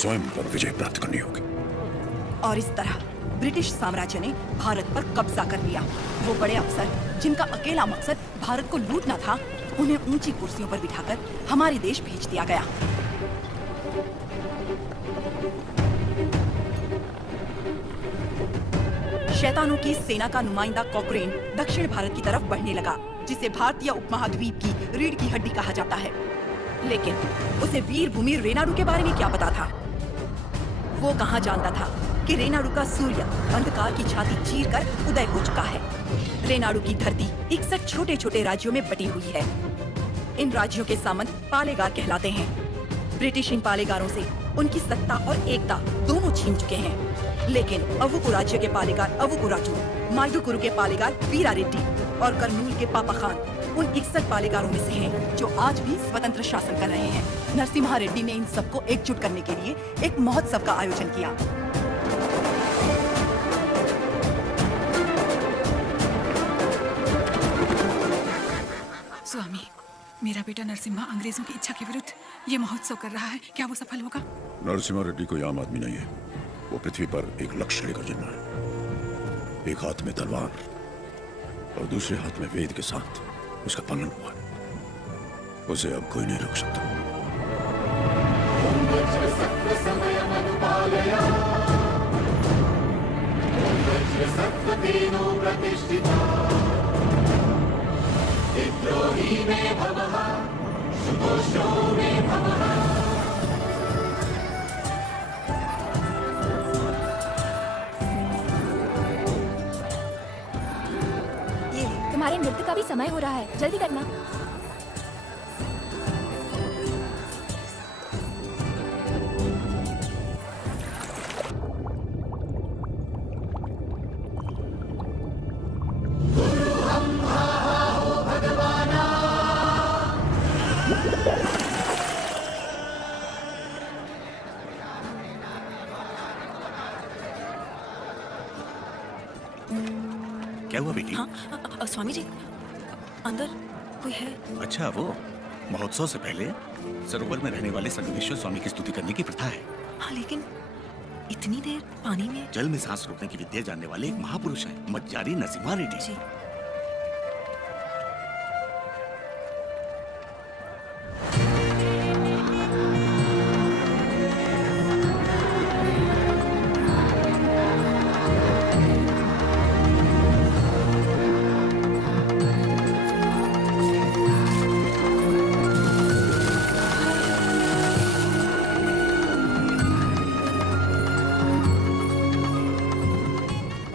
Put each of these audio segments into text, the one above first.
स्वयं पर विजय प्राप्त करनी होगी। और इस तरह ब्रिटिश साम्राज्य ने भारत पर कब्जा कर लिया। वो बड़े अफसर जिनका अकेला मकसद भारत को लूटना था, उन्हें ऊंची कुर्सियों पर बिठाकर हमारे देश भेज दिया गया। शैतानों की सेना का नुमाइंदा कॉकरेन दक्षिण भारत की तरफ बढ़ने लगा, जिसे भारतीय उपमहाद्वीप की रीढ़ की हड्डी कहा जाता है। लेकिन उसे वीरभूमि रेनाडू के बारे में क्या पता था? वो कहाँ जानता था कि रेनाडू का सूर्य अंधकार की छाती चीरकर उदय हो चुका है। रेनाडू की धरती 61 छोटे छोटे राज्यों में बटी हुई है। इन राज्यों के सामंत पालेगार कहलाते हैं। ब्रिटिश इन पालेगारों से उनकी सत्ता और एकता दोनों छीन चुके हैं। लेकिन अवुकु राज्य के पालेगार अवुकु राजू, माइदुकुरु के पालेगार वीरा रेड्डी और कर्नूल के पापा खान उन 61 पालेगारों में से हैं जो आज भी स्वतंत्र शासन कर रहे हैं। नरसिम्हा रेड्डी ने इन सबको एकजुट करने के लिए एक महोत्सव का आयोजन किया। स्वामी, मेरा बेटा नरसिम्हा अंग्रेजों की इच्छा के विरुद्ध ये महोत्सव कर रहा है, क्या वो सफल होगा? नरसिम्हा रेड्डी कोई आम आदमी नहीं है। वो पृथ्वी पर एक लक्ष्य लेकर जन्मा है। एक हाथ में तलवार और दूसरे हाथ में वेद के साथ उसका पालन हुआ है। उसे अब कोई नहीं रोक सकता। तुम्हारे नृत्य का भी समय हो रहा है, जल्दी करना। क्या हुआ बेटी? हाँ, स्वामी जी, अंदर कोई है? अच्छा, वो महोत्सव से पहले सरोवर में रहने वाले संगमेश्वर स्वामी की स्तुति करने की प्रथा है। हाँ, लेकिन इतनी देर पानी में? जल में सांस रोकने की विद्या जानने वाले एक महापुरुष हैं, मज्जारी नरसिम्हा रेड्डी जी।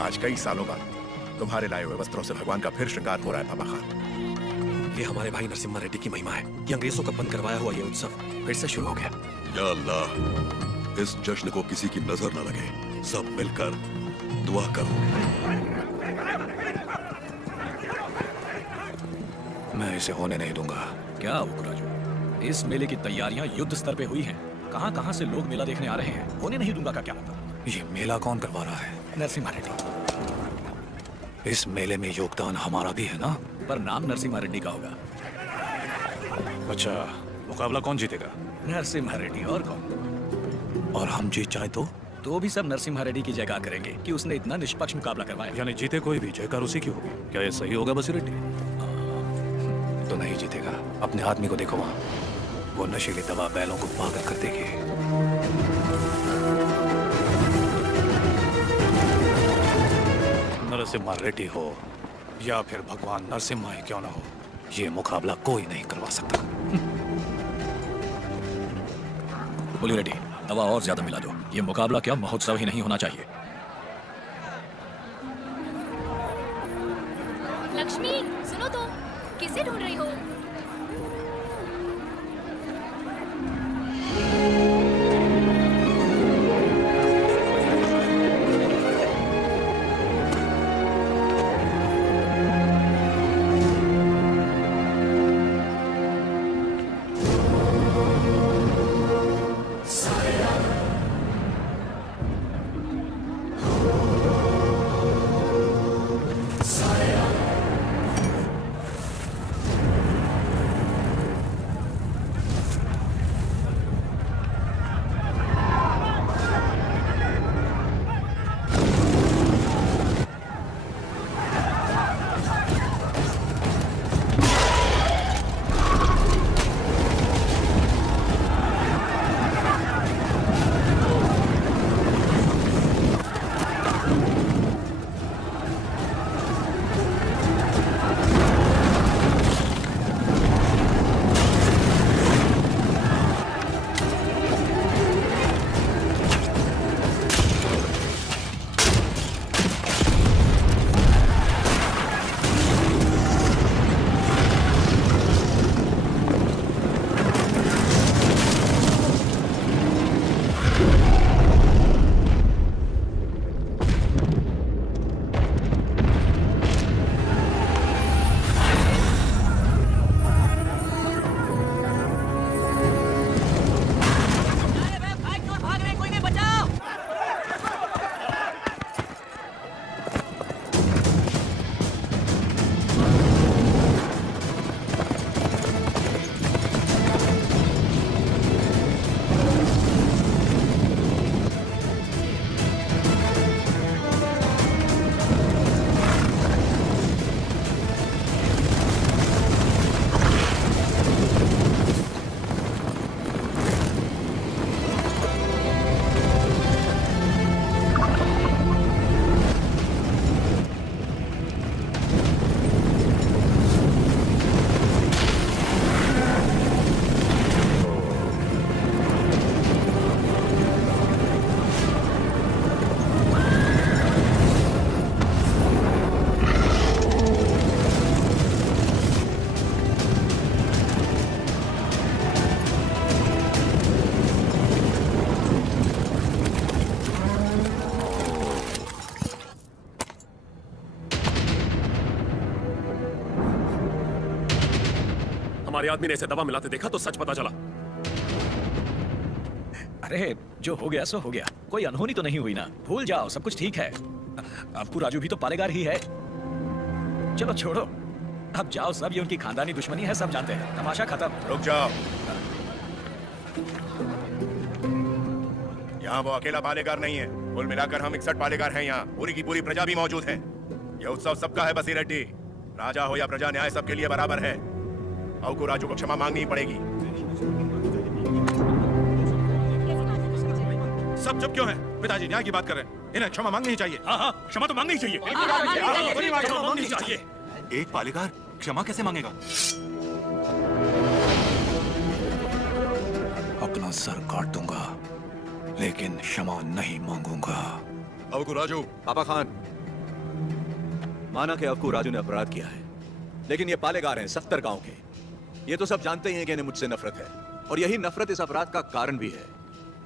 आज कई सालों बाद तुम्हारे लाए हुए वस्त्रों से भगवान का फिर श्रृंगार हो रहा है, पापा खान। ये हमारे भाई नरसिम्हा रेड्डी की महिमा है कि अंग्रेजों का बंद करवाया हुआ ये उत्सव फिर से शुरू हो गया। या अल्लाह, इस जश्न को किसी की नजर न लगे। सब मिलकर दुआ करो। मैं इसे होने नहीं दूंगा। क्या राजू, इस मेले की तैयारियां युद्ध स्तर पे हुई हैं। कहां-कहां से लोग मेला देखने आ रहे हैं। होने नहीं दूंगा का क्या मतलब? ये मेला कौन करवा रहा है? नरसिम्हा रेड्डी। इस मेले में योगदान हमारा भी है ना? पर नाम नरसिम्हा रेड्डी का होगा। अच्छा, मुकाबला कौन जीतेगा? नरसिम्हा रेड्डी, और कौन? और हम जीत जाए तो भी सब नरसिम्हा रेड्डी की जयकार करेंगे कि उसने इतना निष्पक्ष मुकाबला करवाया। यानी जीते कोई भी, जयकार उसी की होगी। क्या ये सही होगा बसी रेड्डी? तो नहीं जीतेगा। अपने आदमी को देखो वहाँ, वो नशीली दवा बैलों को पागल कर देगी। नरसिम्हा रेड्डी हो या फिर भगवान नरसिम्हा ही क्यों ना हो, ये मुकाबला कोई नहीं करवा सकता। बोली रेड्डी, दवा और ज्यादा मिला दो। ये मुकाबला क्या महोत्सव ही नहीं होना चाहिए। लक्ष्मी, सुनो तो, किसे ढूंढ रही हो? हमारे आदमी ने इसे दवा मिलाते देखा तो सच पता चला। अरे जो हो गया सो हो गया, कोई अनहोनी तो नहीं हुई ना। भूल जाओ, सब कुछ ठीक है। आपको राजू भी तो पालेगार ही है। चलो छोड़ो, अब जाओ सब, ये उनकी खानदानी दुश्मनी है, सब जानते हैं। तमाशा खत्म। रुक जाओ। यहाँ वो अकेला पालेगार नहीं है, कुल मिलाकर हम 61 पालेगार हैं यहाँ। पूरी की पूरी प्रजा भी मौजूद है। यह उत्सव सबका है बसीरेड्डी। राजा हो या प्रजा, न्याय सबके लिए बराबर है। औ को राजू को क्षमा मांगनी ही पड़ेगी। सब चुप क्यों हैं? पिताजी न्याय की बात कर रहे हैं, इन्हें क्षमा मांगनी ही चाहिए। हाँ हाँ, क्षमा तो मांगनी ही चाहिए। क्षमा मांगनी चाहिए। एक पालेगार क्षमा कैसे मांगेगा? अपना सर काट दूंगा, लेकिन क्षमा नहीं मांगूंगा। अवकू राजू। पापा खान, माना कि अवकू राजू ने अपराध किया है, लेकिन ये पालेगार हैं 70 गांव के। ये तो सब जानते ही हैं कि इन्हें मुझसे नफरत है, और यही नफरत इस अपराध का कारण भी है।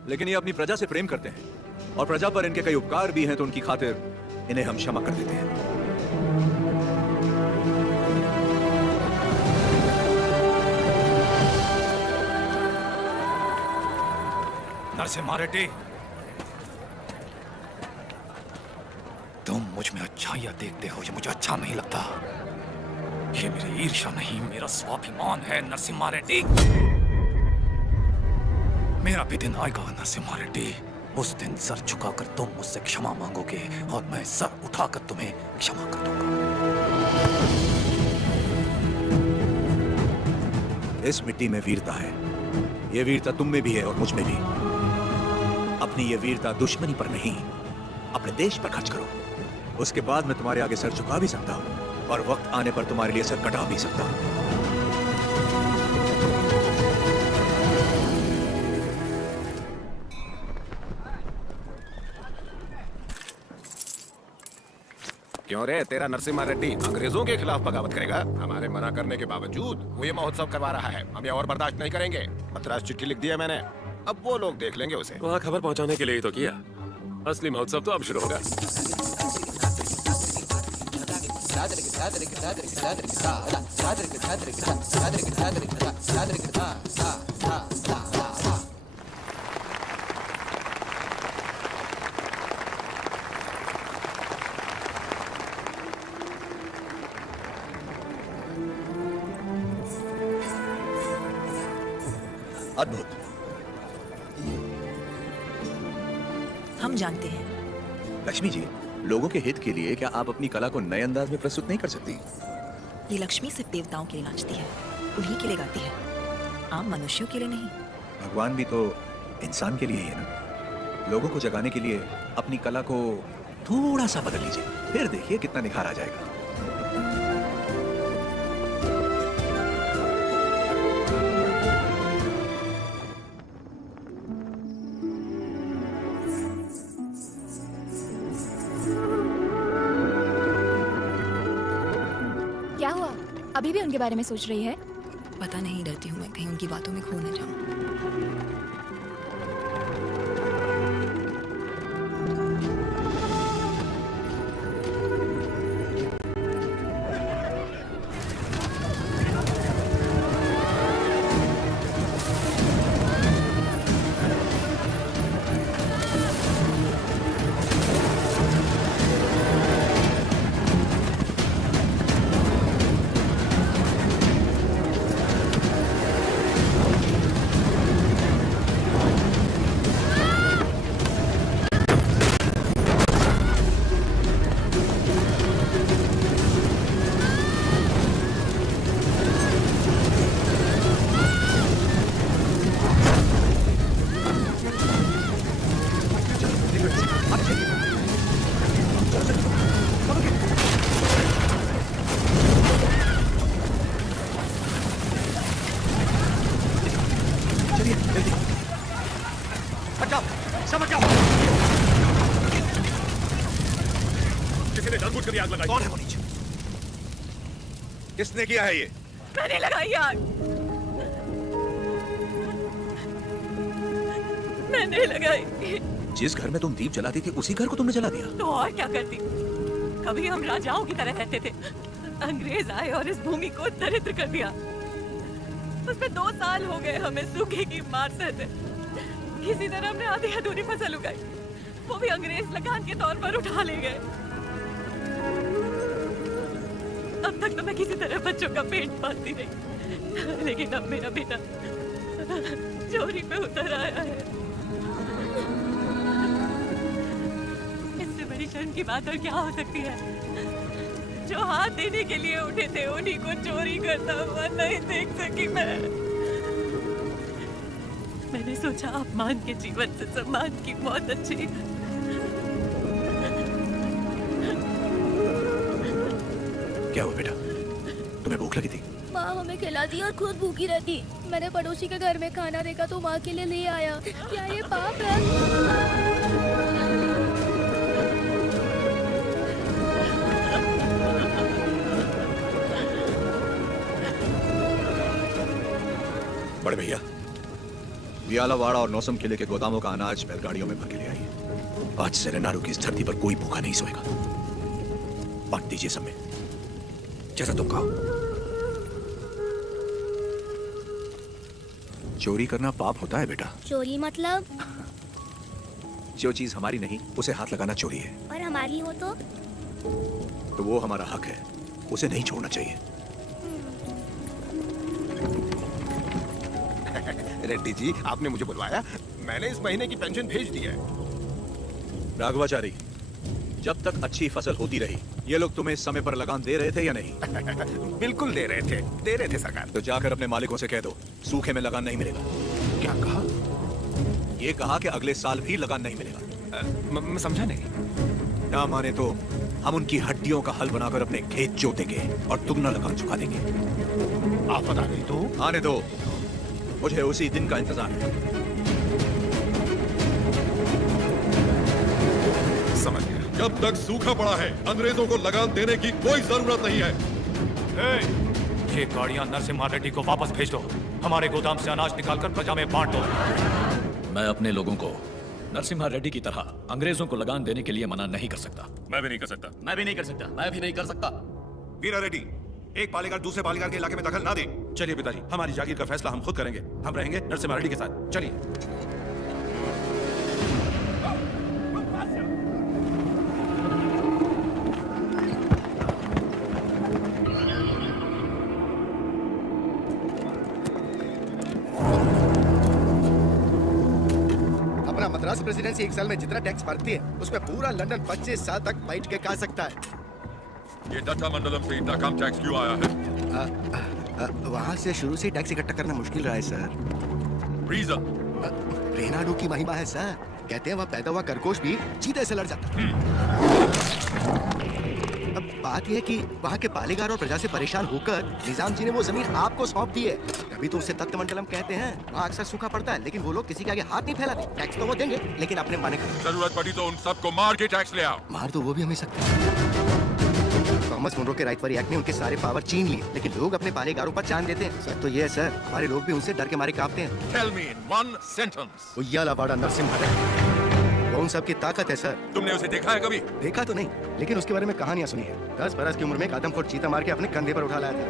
लेकिन ये अपनी प्रजा से प्रेम करते हैं, और प्रजा पर इनके कई उपकार भी हैं, तो उनकी खातिर इन्हें हम क्षमा कर देते हैं। नरसिम्हा रेड्डी, तुम मुझ में अच्छाइयां देखते हो, ये मुझे अच्छा नहीं लगता। ये मेरी ईर्ष्या नहीं, मेरा स्वाभिमान है नरसिम्हा रेड्डी। मेरा भी दिन आएगा नरसिम्हा रेड्डी, उस दिन सर झुकाकर तुम मुझसे क्षमा मांगोगे, और मैं सर उठाकर तुम्हें क्षमा कर दूंगा। इस मिट्टी में वीरता है। ये वीरता तुम में भी है और मुझ में भी। अपनी ये वीरता दुश्मनी पर नहीं, अपने देश पर खर्च करो। उसके बाद मैं तुम्हारे आगे सर झुका भी सकता हूँ, और वक्त आने पर तुम्हारे लिए सर कटा भी सकता हूँ। क्यों रे, तेरा नरसिम्हा रेड्डी अंग्रेजों के खिलाफ बगावत करेगा? हमारे मना करने के बावजूद वो ये महोत्सव करवा रहा है। हम ये और बर्दाश्त नहीं करेंगे। पत्रास चिट्ठी लिख दिया मैंने, अब वो लोग देख लेंगे उसे। वहाँ खबर पहुँचाने के लिए ही तो किया। असली महोत्सव तो अब शुरू होगा। अद्भुत। हम जानते हैं। लक्ष्मी जी, लोगों के हित के लिए क्या आप अपनी कला को नए अंदाज में प्रस्तुत नहीं कर सकती? ये लक्ष्मी सिर्फ देवताओं के लिए नाचती है, उन्हीं के लिए गाती है, आम मनुष्यों के लिए नहीं। भगवान भी तो इंसान के लिए ही है ना। लोगों को जगाने के लिए अपनी कला को थोड़ा सा बदल लीजिए, फिर देखिए कितना निखार आ जाएगा। क्या हुआ? अभी भी उनके बारे में सोच रही है? पता नहीं, डरती हूँ मैं कहीं उनकी बातों में खो न जाऊं। किसी ने जानबूझकर आग लगाई। कौन है वो नीचे? किसने किया है ये? मैंने लगाई आग। मैंने लगाई। जिस घर में तुम दीप जलाती थी उसी घर को तुमने जला दिया? तो और क्या करती? कभी हम राजाओं की तरह रहते थे, अंग्रेज आए और इस भूमि को दरिद्र कर दिया। उसमें 2 साल हो गए हमें सूखे की मार सहते। किसी तरह हमने आधी अधूरी फसल उगाई, वो भी अंग्रेज लगान के तौर पर उठा ले गए। अब तक तो मैं किसी तरह बच्चों का पेट पालती रही, लेकिन अब मेरा बेटा चोरी पे उतर आया है। इससे बड़ी शर्म की बात और क्या हो सकती है? जो हाथ देने के लिए उठे थे उन्हीं को चोरी करता हुआ नहीं देख सकी मैं। मैंने सोचा अपमान के जीवन से सम्मान की मौत अच्छी। क्या हुआ बेटा, तुम्हें भूख लगी थी? माँ हमें खिलाती और खुद भूखी रहती। मैंने पड़ोसी के घर में खाना देखा तो माँ के लिए ले आया। क्या ये पाप है? बड़े भैया, वियालावाड़ा और नौसम किले के गोदामों का अनाज बैलगाड़ियों में भर के ले आइए। आज से रेनाडू की इस धरती पर कोई भूखा नहीं सोएगा। बांट दीजिए सब में, जैसा तुम कहो। चोरी करना पाप होता है बेटा। चोरी मतलब? जो चीज हमारी नहीं उसे हाथ लगाना चोरी है। और हमारी हो तो वो हमारा हक है, उसे नहीं छोड़ना चाहिए। रेड्डी जी, आपने मुझे बुलवाया? मैंने इस महीने की पेंशन भेज दी है। राघवाचारी, जब तक अच्छी फसल होती रही ये लोग तुम्हें समय पर लगान दे रहे थे या नहीं? बिल्कुल दे रहे थे सरकार। तो जाकर अपने मालिकों से कह दो सूखे में लगान नहीं मिलेगा। क्या कहा? ये कहा कि अगले साल भी लगान नहीं मिलेगा। मैं समझा नहीं। ना माने तो हम उनकी हड्डियों का हल बनाकर अपने खेत जोतेंगे और दुगना लगान चुका देंगे। आप बता दें तो? आने दो, मुझे उसी दिन का इंतजार है। समझ गया। जब तक सूखा पड़ा है अंग्रेजों को लगान देने की कोई जरूरत नहीं है। ये गाड़ियां नरसिम्हा रेड्डी को वापस भेज दो। हमारे गोदाम से अनाज निकालकर प्रजा में बांट दो। मैं अपने लोगों को नरसिम्हा रेड्डी की तरह अंग्रेजों को लगान देने के लिए मना नहीं कर सकता। मैं भी नहीं कर सकता। मैं भी नहीं कर सकता। मैं भी नहीं कर सकता। वीरा रेड्डी, एक पालेगार दूसरे पालेगार के इलाके में दखल ना दे। चलिए पिताजी, हमारी जागीर का फैसला हम खुद करेंगे। हम रहेंगे नरसिम्हा रेड्डी के साथ। चलिए। अपना मद्रास प्रेसिडेंसी एक साल में जितना टैक्स भरती है उसमें पूरा लंदन 25 साल तक बैठ के खा सकता है। ये दत्ता मंडलम से इतना कम टैक्स क्यों आया है? वहाँ से शुरू से टैक्स इकट्ठा करना मुश्किल रहा है सर। रीजन? रेनाडू की महिमा है सर। कहते हैं वह पैदा हुआ खरगोश भी चीते से लड़ जाता। अब बात यह है कि वहाँ के पालेगार और प्रजा से परेशान होकर निजाम जी ने वो जमीन आपको सौंप दी है। अभी तो उसे तख्त मंडलम कहते हैं। वहाँ अक्सर सूखा पड़ता है लेकिन वो लोग किसी के आगे हाथ नहीं फैलाते। टैक्स तो वो देंगे लेकिन अपने माने का। जरूरत पड़ी तो उन सबको मार के टैक्स ले आओ। मार तो वो भी हमें सकते हैं। थॉमस मुनरो के राइट एक्ट ने उनके सारे पावर छीन लिए लेकिन लोग अपने पालेगारों पर जान देते हैं। सर तो ये है सर, हमारे लोग भी उनसे डर के मारे कांपते हैं। Tell me in one sentence. वियालावाड़ा Narasimha Reddy, वो उन सब की ताकत है सर। तुमने उसे देखा है कभी? देखा तो नहीं लेकिन उसके बारे में कहानियां सुनी है। 10 बरस की उम्र में एक आदमखोर चीता मार के अपने कंधे पर उठा लाया था।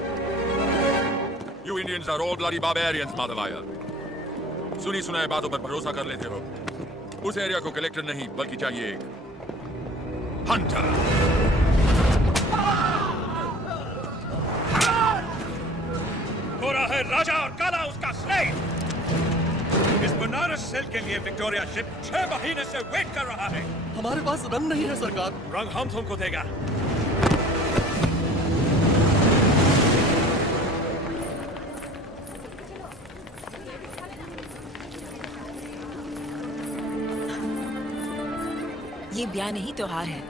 You Indians are all bloody barbarians, motherwire. सुनी सुनाई बातों पर भरोसा कर लेते हो। उस एरिया को कलेक्टर नहीं बल्कि चाहिए एक हंटर। गोरा है राजा और काला उसका स्लेव। इस बनारस सेल के लिए विक्टोरिया शिप 6 महीने से वेट कर रहा है। हमारे पास रंग नहीं है सरकार। रंग हम तुमको देगा। ये ब्याह नहीं त्योहार है,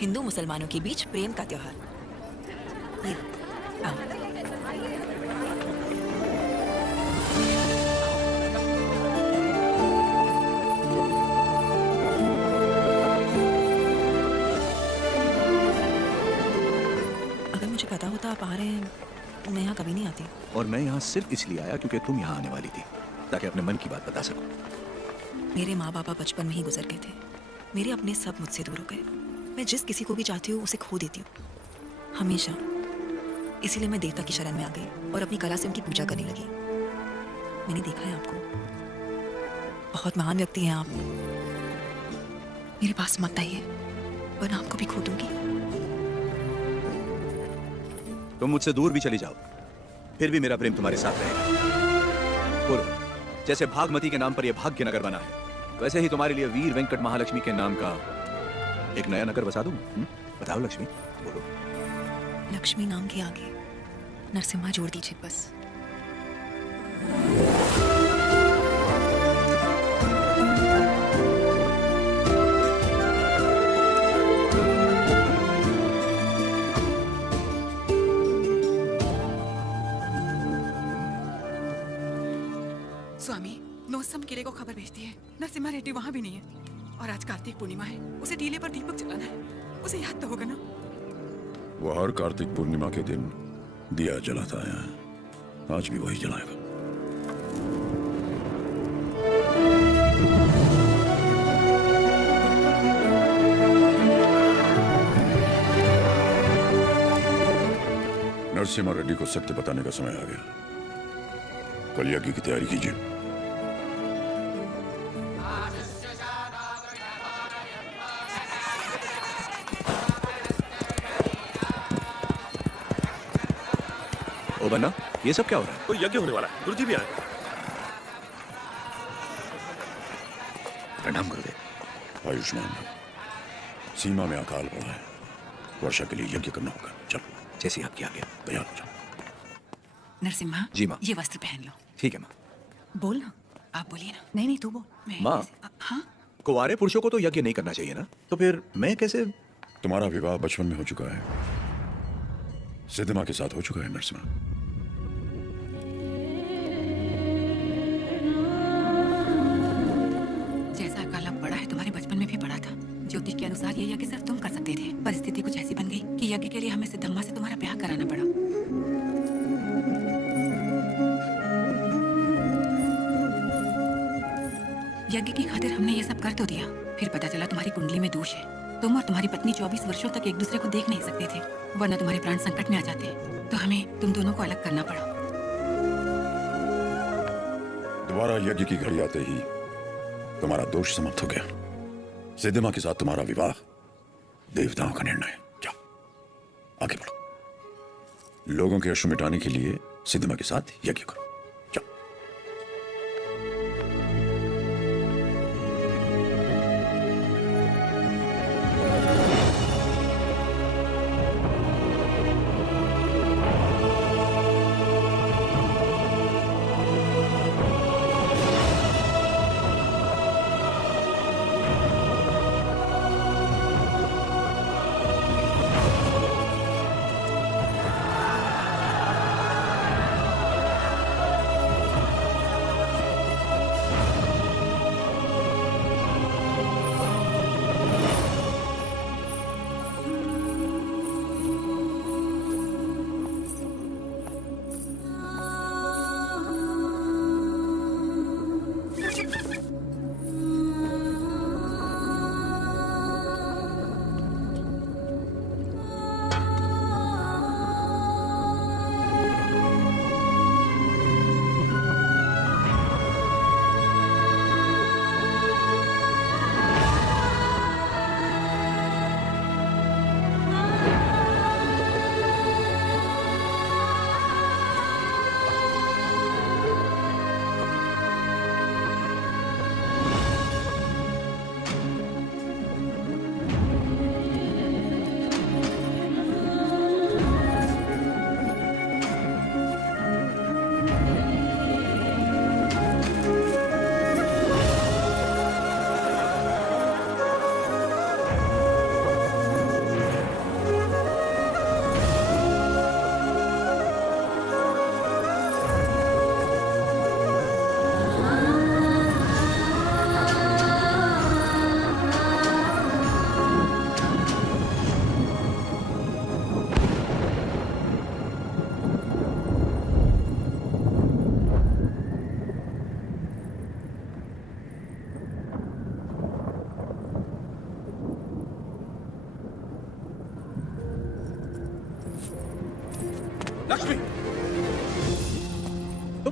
हिंदू मुसलमानों के बीच प्रेम का त्योहार। ये आओ। अगर मुझे पता होता आप आ रहे हैं, मैं यहाँ कभी नहीं आती। और मैं यहाँ सिर्फ इसलिए आया क्योंकि तुम यहाँ आने वाली थी, ताकि अपने मन की बात बता सकूं। मेरे माँ बाप बचपन में ही गुजर गए थे। मेरे अपने सब मुझसे दूर हो गए। मैं जिस किसी को भी चाहती हूँ उसे खो देती हूँ, हमेशा। इसीलिए मैं देवता की शरण में आ गई और अपनी कला से उनकी पूजा करने लगी। मैंने देखा है आपको, बहुत महान व्यक्ति हैं आप। मेरे पास मत आइए वरना आपको भी खो दूंगी। तुम मुझसे दूर भी चली जाओ, फिर भी मेरा प्रेम तुम्हारे साथ रहेगा। बोलो, जैसे भागमती के नाम पर यह भाग्य नगर बना है, वैसे ही तुम्हारे लिए वीर वेंकट महालक्ष्मी के नाम का एक नया नगर बसा दूं। बताओ लक्ष्मी, बोलो। लक्ष्मी नाम के आगे नरसिम्हा जोड़ दीजिए बस। स्वामी, नौसम किले को खबर भेजती है नरसिम्हा रेड्डी वहां भी नहीं है, और आज कार्तिक पूर्णिमा है, उसे टीले पर दीपक जलाना है। उसे याद तो होगा ना? वो हर कार्तिक पूर्णिमा के दिन दिया जलाता है, आज भी वही जलाएगा। नरसिम्हा रेड्डी को सत्य बताने का समय आ गया। कल यज्ञ की तैयारी कीजिए। ओ बन्ना, ये सब क्या हो रहा है? कोई यज्ञ होने वाला है, गुरुजी भी आए। प्रणाम गुरुदेव। आयुष्मान, सीमा में अकाल पड़ा है, वर्षा के लिए यज्ञ करना होगा। चलो, जैसी आपकी आज्ञा। तैयार हो जाओ। नरसिम्हा, जी माँ। ये वस्त्र पहन लो। ठीक है माँ। बोल ना, आप बोलिए ना। नहीं नहीं, तू बोल। मैं माँ, हाँ, कुंवारे पुरुषों को तो यज्ञ नहीं करना चाहिए ना, तो फिर मैं कैसे? तुम्हारा विवाह बचपन में हो चुका है, सिद्धमा के साथ हो चुका है नरसिम्हा। जैसा अकाल अब पड़ा है, तुम्हारे बचपन में भी पड़ा था। ज्योतिष के अनुसार ये यज्ञ सिर्फ तुम कर सकते थे। परिस्थिति कुछ ऐसी बन गई कि यज्ञ के लिए हमें सिद्धम्मा से तुम्हारा ब्याह कराना पड़ा। यज्ञ की खातिर हमने ये सब कर तो दिया, फिर पता चला तुम्हारी कुंडली में दोष है। तुम और तुम्हारी पत्नी 24 वर्षों तक एक दूसरे को देख नहीं सकते थे, वरना तुम्हारे प्राण संकट में आ जाते। तो हमें तुम दोनों को अलग करना पड़ा। दोबारा यज्ञ की घड़ी आते ही तुम्हारा दोष समाप्त हो गया। सिद्धमा के साथ तुम्हारा विवाह देवताओं का निर्णय। जाओ, आगे बढ़ो। लोगों के अश्रु मिटाने के लिए सिद्धमा के साथ यज्ञ करो।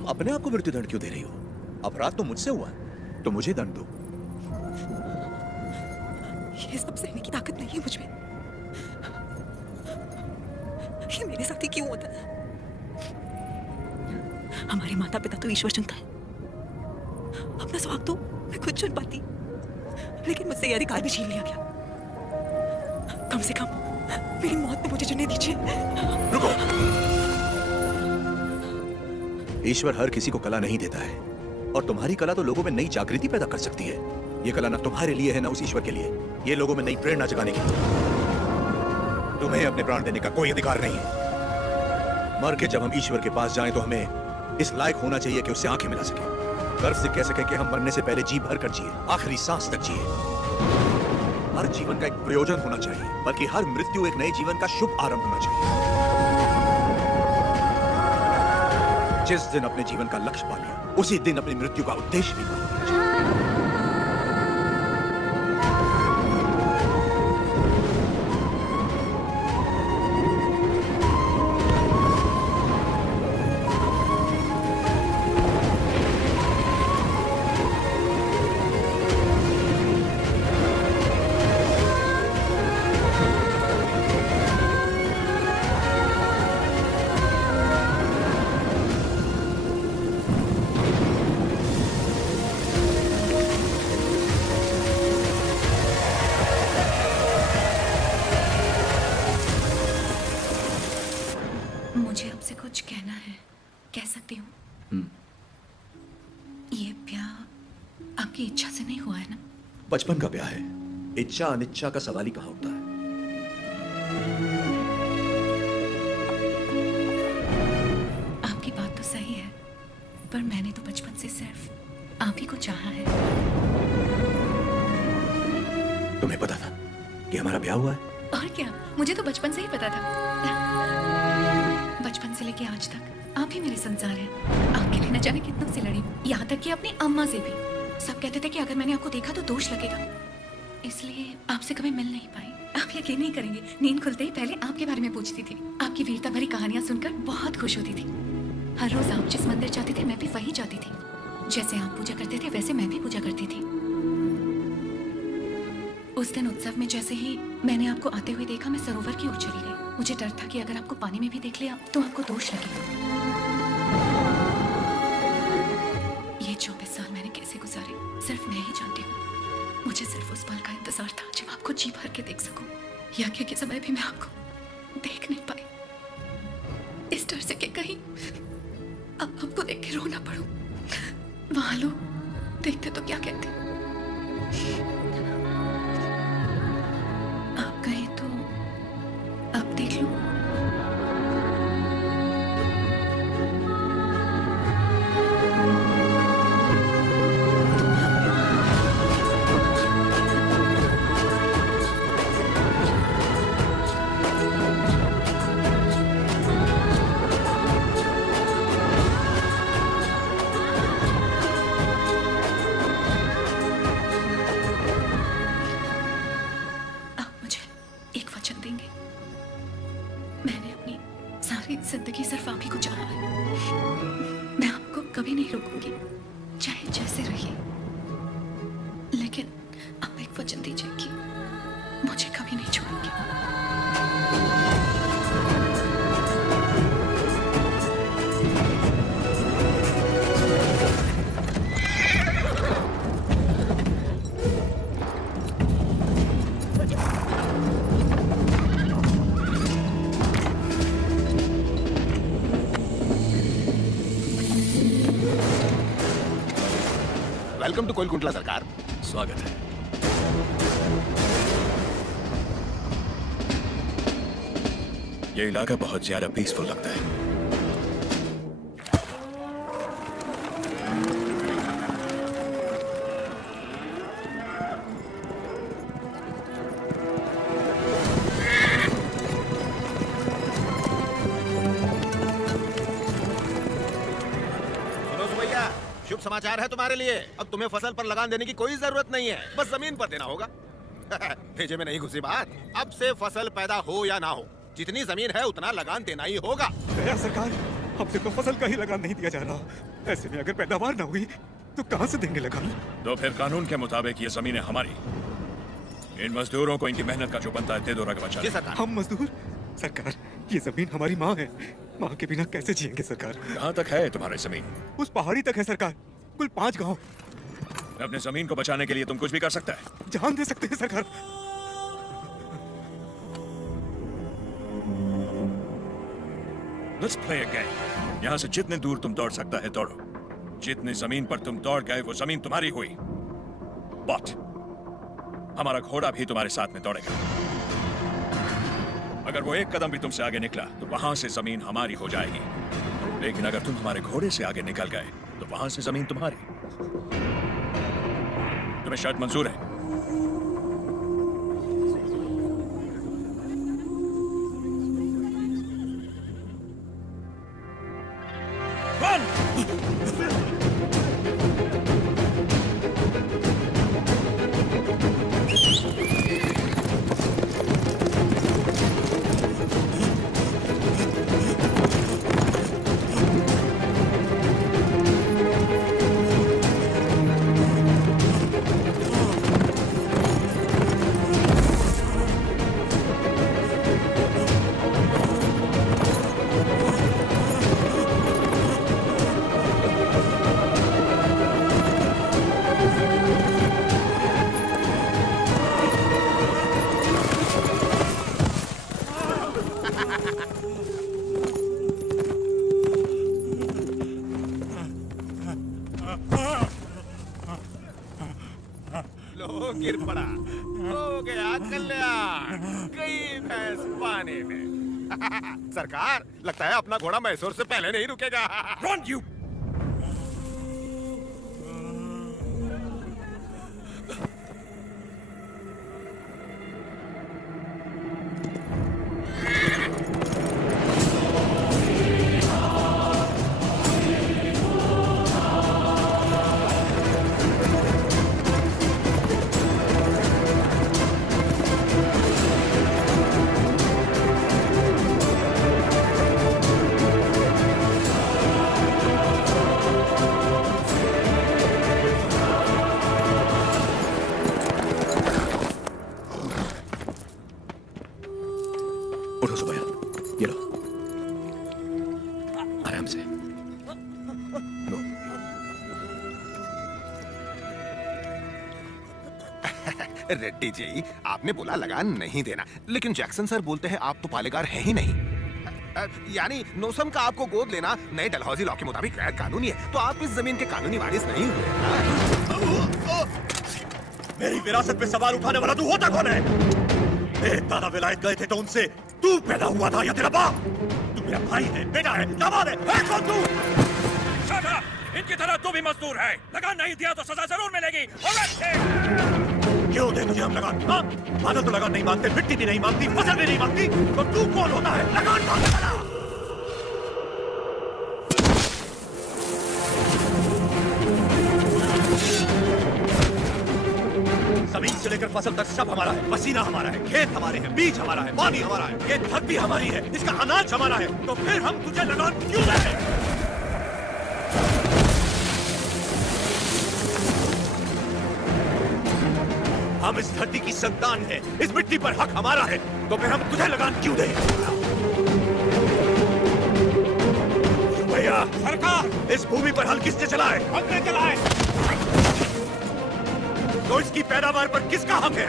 अपने आप को मृत्युदंड क्यों दे रही हो? अपराध तो मुझसे हुआ है, तो मुझे दंड दो। ये सब सहने की ताकत नहीं है मुझ में। ये मेरे साथ ही क्यों होता है? हमारे माता पिता तो ईश्वर चुनता है, अपना स्वाग तो मैं खुद चुन पाती, लेकिन मुझसे ये अधिकार भी छीन लिया गया। कम से कम मेरी मौत में मुझे चुनने दीजिए। रुको। ईश्वर हर किसी को कला नहीं देता है, और तुम्हारी कला तो लोगों में नई जागृति पैदा कर सकती है। ये कला ना तुम्हारे लिए है ना उस ईश्वर के लिए, ये लोगों में नई प्रेरणा जगाने की। तुम्हें अपने प्राण देने का कोई अधिकार नहीं है। मर के जब हम ईश्वर के पास जाएं तो हमें इस लायक होना चाहिए कि उससे आंखें मिला सके, गर्व से कह सके कि हम मरने से पहले जी भर कर जिए, आखिरी सांस तक जिए। हर जीवन का एक प्रयोजन होना चाहिए, बल्कि हर मृत्यु एक नए जीवन का शुभ आरंभ होना चाहिए। जिस दिन अपने जीवन का लक्ष्य पा लिया, उसी दिन अपनी मृत्यु का उद्देश्य भी पा लिया। मुझे आपसे कुछ कहना है, कह सकती हूँ? ये ब्याह आपकी इच्छा से नहीं हुआ है ना? बचपन का ब्याह है, इच्छा अनिच्छा का सवाल ही कहाँ उठता है। आपकी बात तो सही है, पर मैंने तो बचपन से सिर्फ आप ही को चाहा है। तुम्हें पता था कि हमारा ब्याह हुआ है? और क्या, मुझे तो बचपन से ही पता था। बचपन से लेके आज तक आप ही मेरे संसार हैं। आपके लिए न जाने कितनों से लड़ी, यहाँ तक कि अपनी अम्मा से भी। सब कहते थे कि अगर मैंने आपको देखा तो दोष लगेगा, इसलिए आपसे कभी मिल नहीं पाई। आप यकीन नहीं करेंगे, नींद खुलते ही पहले आपके बारे में पूछती थी। आपकी वीरता भरी कहानियां सुनकर बहुत खुश होती थी। हर रोज आप जिस मंदिर जाते थे मैं भी वही जाती थी। जैसे आप पूजा करते थे वैसे मैं भी पूजा करती थी। उस दिन उत्सव में जैसे ही मैंने आपको आते हुए देखा, मैं सरोवर की ओर चली गई। मुझे डर था कि अगर आपको पानी में भी देख लिया तो आपको दोष लगेगा। ये 24 साल मैंने कैसे गुजारे सिर्फ मैं ही जानती हूँ। मुझे सिर्फ उस पल का इंतजार था जब आपको जी भर के देख सकूं। यज्ञ के समय भी मैं आपको देख नहीं पाई, इस डर से कि कहीं आपको देख के रोना पड़ो। वहां लोग देखते तो क्या कहते। आप कहें तो आप देख लो। जिंदगी सिर्फ आप ही को चाहा है। मैं आपको कभी नहीं रोकूंगी, चाहे जैसे रहिए, लेकिन आप एक वचन दीजिए कि मुझे कभी नहीं छोड़ेंगे। वेलकम टू कोलकुंटला सरकार। स्वागत है। ये इलाका बहुत ज्यादा पीसफुल लगता है। शुभ समाचार है तुम्हारे लिए। अब तुम्हें फसल पर लगान देने की कोई जरूरत नहीं है, बस जमीन पर देना होगा। भेजे में नहीं घुसी बात। अब से फसल पैदा हो या ना हो, जितनी जमीन है उतना लगान देना ही होगा। सरकार, हमसे तो फसल का ही लगान नहीं दिया जा रहा। ऐसे में अगर पैदावार ना हुई तो कहां से देंगे लगान? तो फिर कानून के मुताबिक ये जमीन है हमारी। इन मजदूरों को इनकी मेहनत का जो बनता है दे दो रकबा चाहिए। हम मजदूर? सरकार, ये जमीन हमारी माँ है। माँ के बिना कैसे जिएंगे सरकार? कहाँ तक है तुम्हारी जमीन? उस पहाड़ी तक है सरकार, कुल 5 गांव। अपनी जमीन को बचाने के लिए तुम कुछ भी कर सकता है। जान दे सकते हैं सरकार। Let's play a game. यहाँ से जितने दूर तुम दौड़ सकता है दौड़ो। जितनी जमीन पर तुम दौड़ गए वो जमीन तुम्हारी हुई। But हमारा घोड़ा भी तुम्हारे साथ में दौड़ेगा। अगर वो एक कदम भी तुमसे आगे निकला तो वहां से जमीन हमारी हो जाएगी। लेकिन अगर तुम हमारे घोड़े से आगे निकल गए तो वहां से जमीन तुम्हारी। तुम्हें शर्त मंजूर है? लो गिर पड़ा, हो गया कल्याण, गई भैंस पानी में। सरकार, लगता है अपना घोड़ा मैसूर से पहले नहीं रुकेगा। Run, you! उठो सुबैया, ये लो, आराम से लो। रेड्डी जी, आपने बोला लगान नहीं देना, लेकिन जैक्सन सर बोलते हैं आप तो पालेगार हैं ही नहीं। यानी नोसम का आपको गोद लेना नए डलहौजी लॉ के मुताबिक गैर कानूनी है, तो आप इस जमीन के कानूनी वारिस नहीं हुए। मेरी विरासत पे सवाल उठाने वाला तू होता कौन है? मेरे दादा विलायत गए थे तो उनसे तू पैदा हुआ था या तेरा बाप? तू मेरा भाई है, बेटा है, दामाद है कौन तू? शादा, इनकी तरह तू भी मजदूर है। लगान नहीं दिया तो सजा जरूर मिलेगी। क्यों दे तुझे हम लगान? हाँ? बादल तो लगान नहीं मांगते, मिट्टी भी नहीं मांगती, फसल भी नहीं मांगती, तो तू कौन होता है लगान मांगने वाला? जमीन से लेकर फसल तक सब हमारा है। पसीना हमारा है, खेत हमारे हैं, बीज हमारा है, पानी हमारा है, ये धरती हमारी है, इसका अनाज हमारा है, तो फिर हम तुझे लगान क्यों दें? हम इस धरती की संतान हैं, इस मिट्टी पर हक हमारा है, तो फिर हम तुझे लगान क्यों दें? भैया, सरकार, इस भूमि पर हल किसने चलाए? हमने चलाए। तो इसकी पैदावार पर किसका हक है?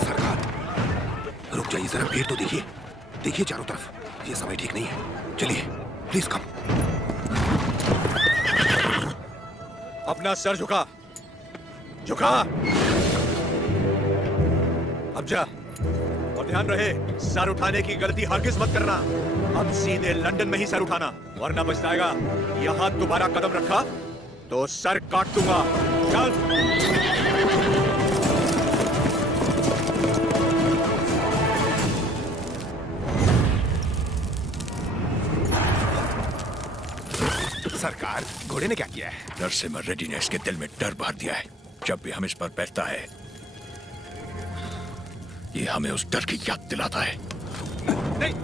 सरकार, रुक जाइए जरा, भीड़ तो देखिए, देखिए चारों तरफ, ये समय ठीक नहीं है। चलिए, प्लीज कम। अपना सर झुका, झुका। अब जा, और ध्यान रहे, सर उठाने की गलती हरगिज मत करना। अब सीधे लंदन में ही सर उठाना, वरना पछताएगा। यहाँ दोबारा कदम रखा तो सर काट दूंगा। चल। सरकार, घोड़े ने क्या किया है? नरसिम्हा रेड्डी ने इसके दिल में डर भर दिया है। जब भी हम इस पर बैठता है, ये हमें उस डर की याद दिलाता है। नहीं,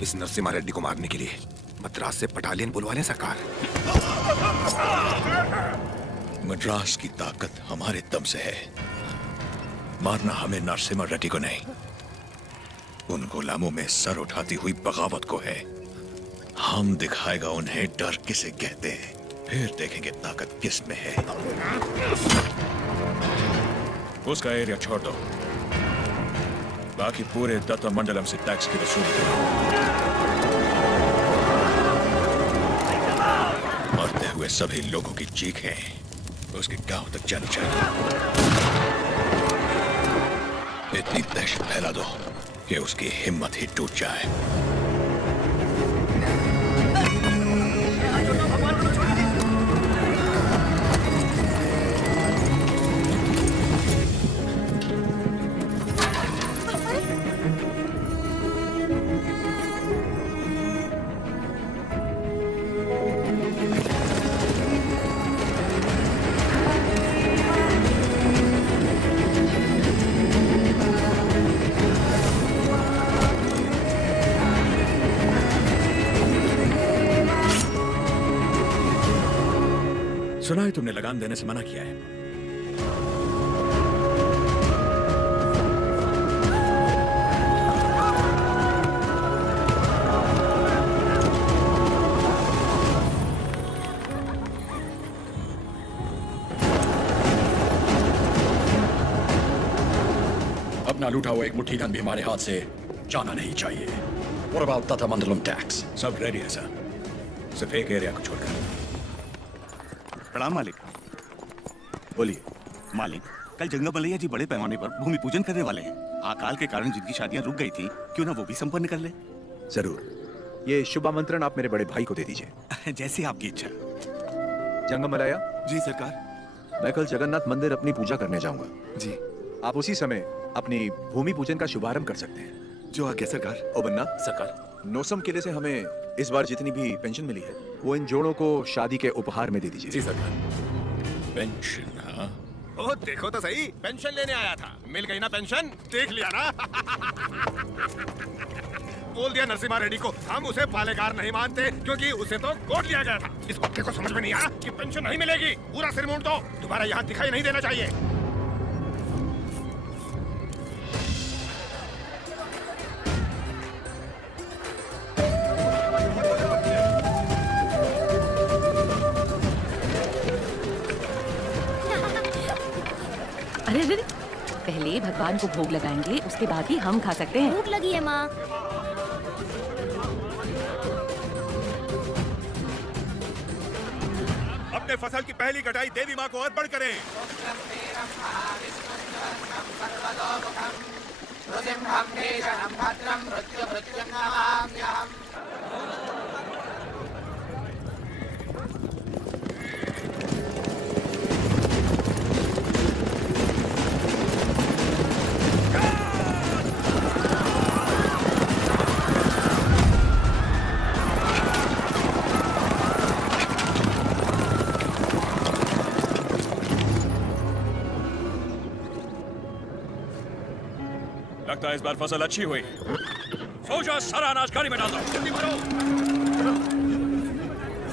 इस नरसिम्हा रेड्डी को मारने के लिए मद्रास से बटालियन बुलवा लें सरकार। मद्रास की ताकत हमारे दम से है। मारना हमें नरसिम्हा रेड्डी को नहीं, उन गुलामों में सर उठाती हुई बगावत को है। हम दिखाएगा उन्हें डर किसे कहते हैं, फिर देखेंगे ताकत किस में है। उसका एरिया छोड़ दो, बाकी पूरे दत्ता मंडलम से टैक्स की वसूली करो। मरते हुए सभी लोगों की चीखें उसके गांव तक जानी चाहिए। इतनी दहशत फैला दो कि उसकी हिम्मत ही टूट जाए। सुना है तुमने लगान देने से मना किया है। अपना लूटा हुआ एक मुट्ठी धन भी हमारे हाथ से जाना नहीं चाहिए। What about Tata Mandalam tax? सब रेडी है सर, सिर्फ एक एरिया को छोड़कर। प्रणाम मालिक। बोलिए मालिक, कल जंगा मलैया जी बड़े पैमाने पर भूमि पूजन करने वाले हैं। अकाल के कारण जिनकी शादियां रुक गई थी, क्यों ना वो भी संपन्न कर ले। जरूर, ये शुभ आमंत्रण आप मेरे बड़े भाई को दे दीजिए। जैसी आपकी इच्छा। जंगम मलैया जी सरकार। मैं कल जगन्नाथ मंदिर अपनी पूजा करने जाऊंगा जी। आप उसी समय अपनी भूमि पूजन का शुभारंभ कर सकते हैं। जो आज्ञा सरकार। ओ बन्ना सरकार, नोसम किले से हमें इस बार जितनी भी पेंशन मिली है वो इन जोड़ों को शादी के उपहार में दे दीजिए। जी सरकार। पेंशन? हाँ, ओ देखो तो सही, पेंशन लेने आया था, मिल गई ना पेंशन, देख लिया ना। बोल दिया नरसिम्हा रेड्डी को, हम उसे पालेगार नहीं मानते क्योंकि उसे तो गोद लिया गया था। इस कुत्ते को समझ में नहीं आया कि पेंशन नहीं मिलेगी। पूरा सिर मूंड दो, दोबारा यहाँ दिखाई नहीं देना चाहिए। अरे अरे, पहले भगवान को भोग लगाएंगे, उसके बाद ही हम खा सकते हैं। भूख लगी है माँ। अपने फसल की पहली कटाई देवी माँ को अर्पण करें। लगता है इस बार फसल अच्छी हुई। सो जाओ, सारा अनाज गाड़ी में डाल दो। जल्दी करो।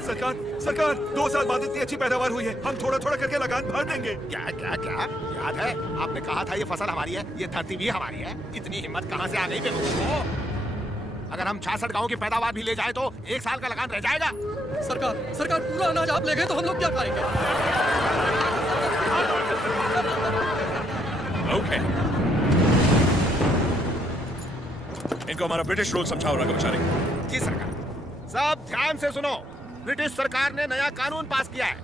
सरकार, सरकार, 2 साल बाद इतनी अच्छी पैदावार हुई है, हम थोड़ा थोड़ा करके लगान भर देंगे। क्या क्या क्या याद है आपने कहा था ये फसल हमारी है, ये धरती भी हमारी है। इतनी हिम्मत कहाँ से आ गई बेवकूफ को? अगर हम 66 गांव की पैदावार भी ले जाए तो 1 साल का लगान रह जाएगा। सरकार, सरकार, पूरा अनाज आप ले गए तो हम लोग क्या खाएंगे? ओके, इनको हमारा ब्रिटिश रूल समझाओ रंगमचारी। जी सरकार। सब ध्यान से सुनो, ब्रिटिश सरकार ने नया कानून पास किया है।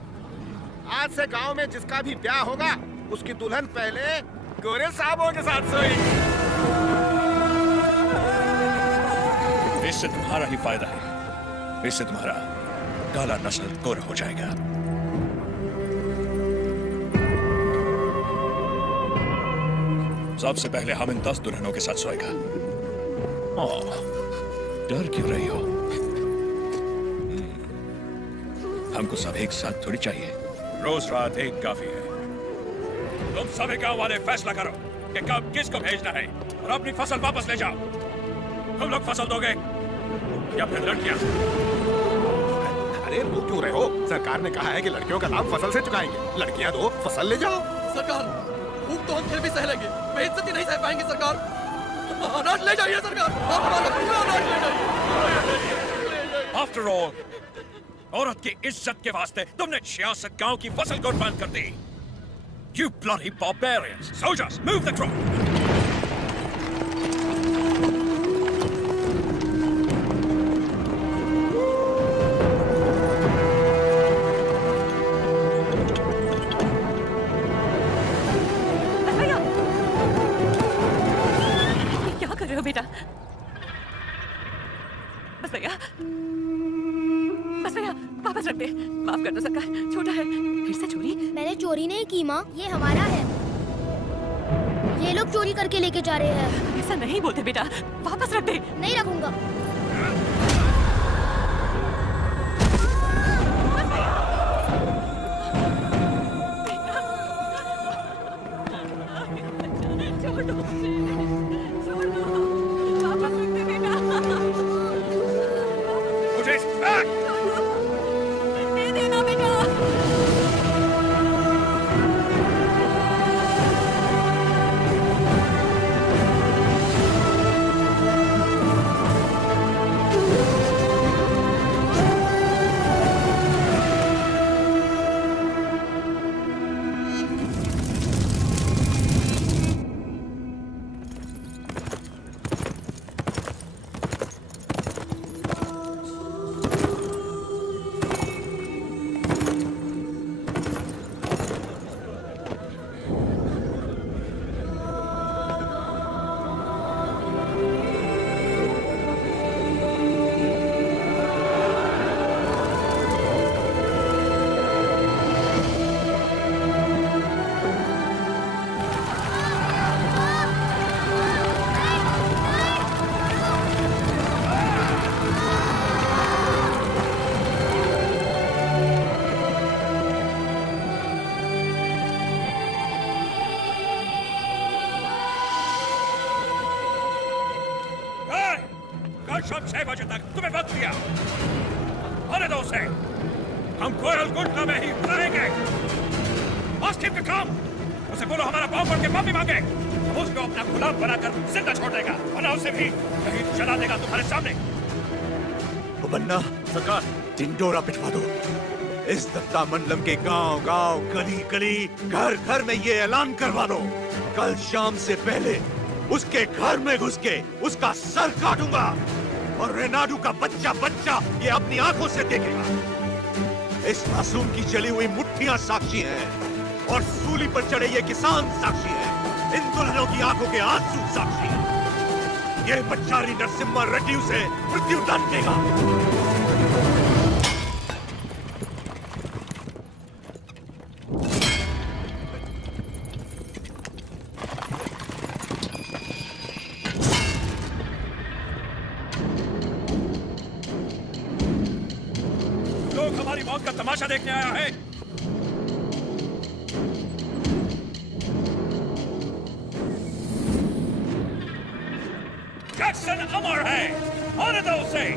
आज से गांव में जिसका भी ब्याह होगा उसकी दुल्हन पहले गोरे साहबों के साथ सोएगी। इससे तुम्हारा ही फायदा है, इससे तुम्हारा काला नस्ल गोरा हो जाएगा। सबसे पहले हम इन 10 दुल्हनों के साथ सोएगा। ओह, डर क्यों रही हो? हमको सब एक साथ थोड़ी चाहिए। रोज रात एक काफी है। तुम सभी गांव वाले फैसला करो कि कब किसको भेजना है और अपनी फसल वापस ले जाओ। तुम लोग फसल दोगे या फिर लड़कियां? अरे रो क्यों रहे हो? सरकार ने कहा है कि लड़कियों का लाभ फसल से चुकाएंगे। लड़कियां दो, फसल ले जाओ। सरकार, भूख तो हम फिर भी सह लेंगे, बेइज्जती नहीं सह पाएंगे सरकार। अनाज ले जाइए सरकार, हमारा पूरा अनाज ले जाइए। After all, औरत की इज्जत के वास्ते तुमने 66 गांव की फसल कुर्बान कर दी। You bloody barbarians! Soldiers, move the crop! क्या कर रहे हो बेटा? बस भैया, बस भैया, वापस रख दे। माफ कर दो सरकार, छोटा है। फिर से चोरी? मैंने चोरी नहीं की माँ, ये हमारा है। ये लोग चोरी करके लेके जा रहे हैं। ऐसा नहीं बोलते बेटा, वापस रख दे। नहीं रखूंगा। शाम 6 बजे तक तुम्हें वक्त दिया। आने दो उसे। हम कोयल गुंडा में ही रहेंगे। Ask him to come। उसे बोलो हमारा पाँव पड़ के माफी मांगे। हम उसको अपना गुलाम बनाकर जिंदा छोड़ देगा, वरना उसे भी कहीं जला देगा तुम्हारे सामने। वो बन्ना सरकार टिंडोरा पिटवा दो। इस दत्ता मंडलम के गांव गांव गली गली घर घर में ये ऐलान करवा दो, कल शाम से पहले उसके घर में घुस के उसका सर काटूंगा और रेनाडू का बच्चा बच्चा ये अपनी आंखों से देखेगा। इस मासूम की जली हुई मुट्ठियां साक्षी हैं और सूली पर चढ़े ये किसान साक्षी हैं। इन दुल्हनों की आंखों के आंसू साक्षी हैं। ये बच्चारी नरसिम्हा रेड्डी उसे मृत्यु दंड देगा। हमारी मौत का तमाशा देखने आया है। जैक्सन अमर है, आने दो उसे।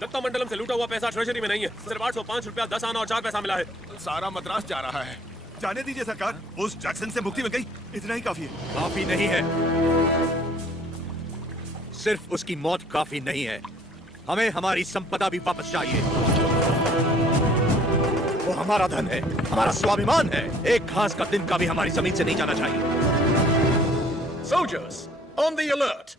दत्ता मंडलम से लूटा हुआ पैसा ट्रेजरी में नहीं है। सिर्फ 805 रुपया 10 आना और 4 पैसा मिला है। सारा मद्रास जा रहा है। जाने दीजिए सरकार, उस जैक्सन से मुक्ति मिल गई, इतना ही काफी है। काफी नहीं है, सिर्फ उसकी मौत काफी नहीं है, हमें हमारी संपदा भी वापस चाहिए। वो हमारा धन है, हमारा स्वाभिमान है। एक घास का दिन का भी हमारी जमीन से नहीं जाना चाहिए। Soldiers, on the alert!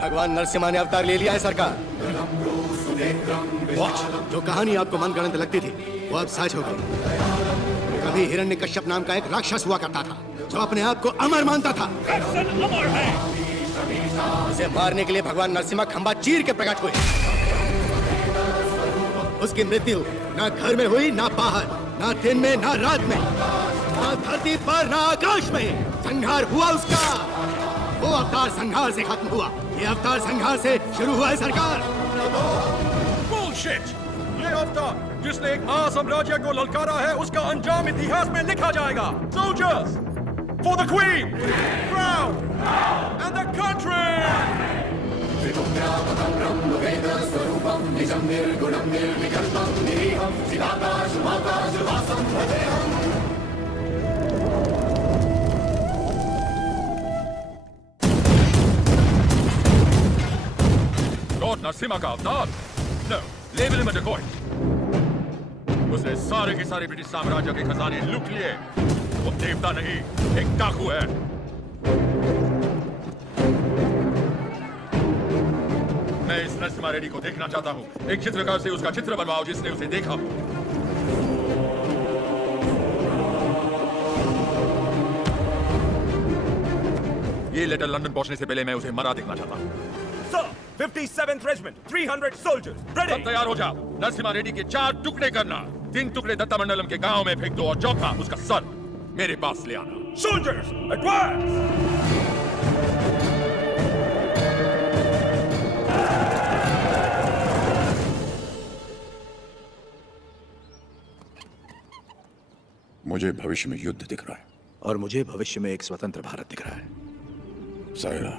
भगवान नरसिम्हा ने अवतार ले लिया है सरकार। जो कहानी आपको मनगढ़ंत लगती थी वो अब सच हो गई। कभी हिरण्यकश्यप नाम का एक राक्षस हुआ करता था जो अपने आप को अमर मानता था। उसे मारने के लिए भगवान नरसिम्हा खंबा चीर के प्रकट हुए। उसकी मृत्यु ना घर में हुई, ना बाहर, ना दिन में, ना रात में, ना धरती पर, ना आकाश में। संहार हुआ उसका। वो अवतार संहार से खत्म हुआ, ये अवतार संहार से शुरू हुआ है सरकार। Bullshit! ये अवतार जिसने एक महासाम्राज्य को ललकारा है, उसका अंजाम इतिहास में लिखा जाएगा। Soldiers, for the Queen, crown, and the country! Lord Narasimha का अवतार? No, label him a decoy. उसने सारे के सारे ब्रिटिश साम्राज्य के खजाने लूट लिए। वो देवता नहीं, एक डाकू है। मैं इस नरसिम्हा रेड्डी को देखना चाहता हूँ। एक चित्रकार से उसका चित्र बनवाओ जिसने उसे देखा। ये लेटर लंदन पहुंचने से पहले मैं उसे मरा देखना चाहता हूँ। 57th Regiment, 300 soldiers, ready! सब तैयार हो जाओ। नरसिम्हा रेड्डी के 4 टुकड़े करना। 3 टुकड़े दत्ता मंडलम के गांव में फेंक दो और चौथा उसका सर मेरे पास ले आना। Soldiers, advance! मुझे भविष्य में युद्ध दिख रहा है और मुझे भविष्य में एक स्वतंत्र भारत दिख रहा है। सायरा,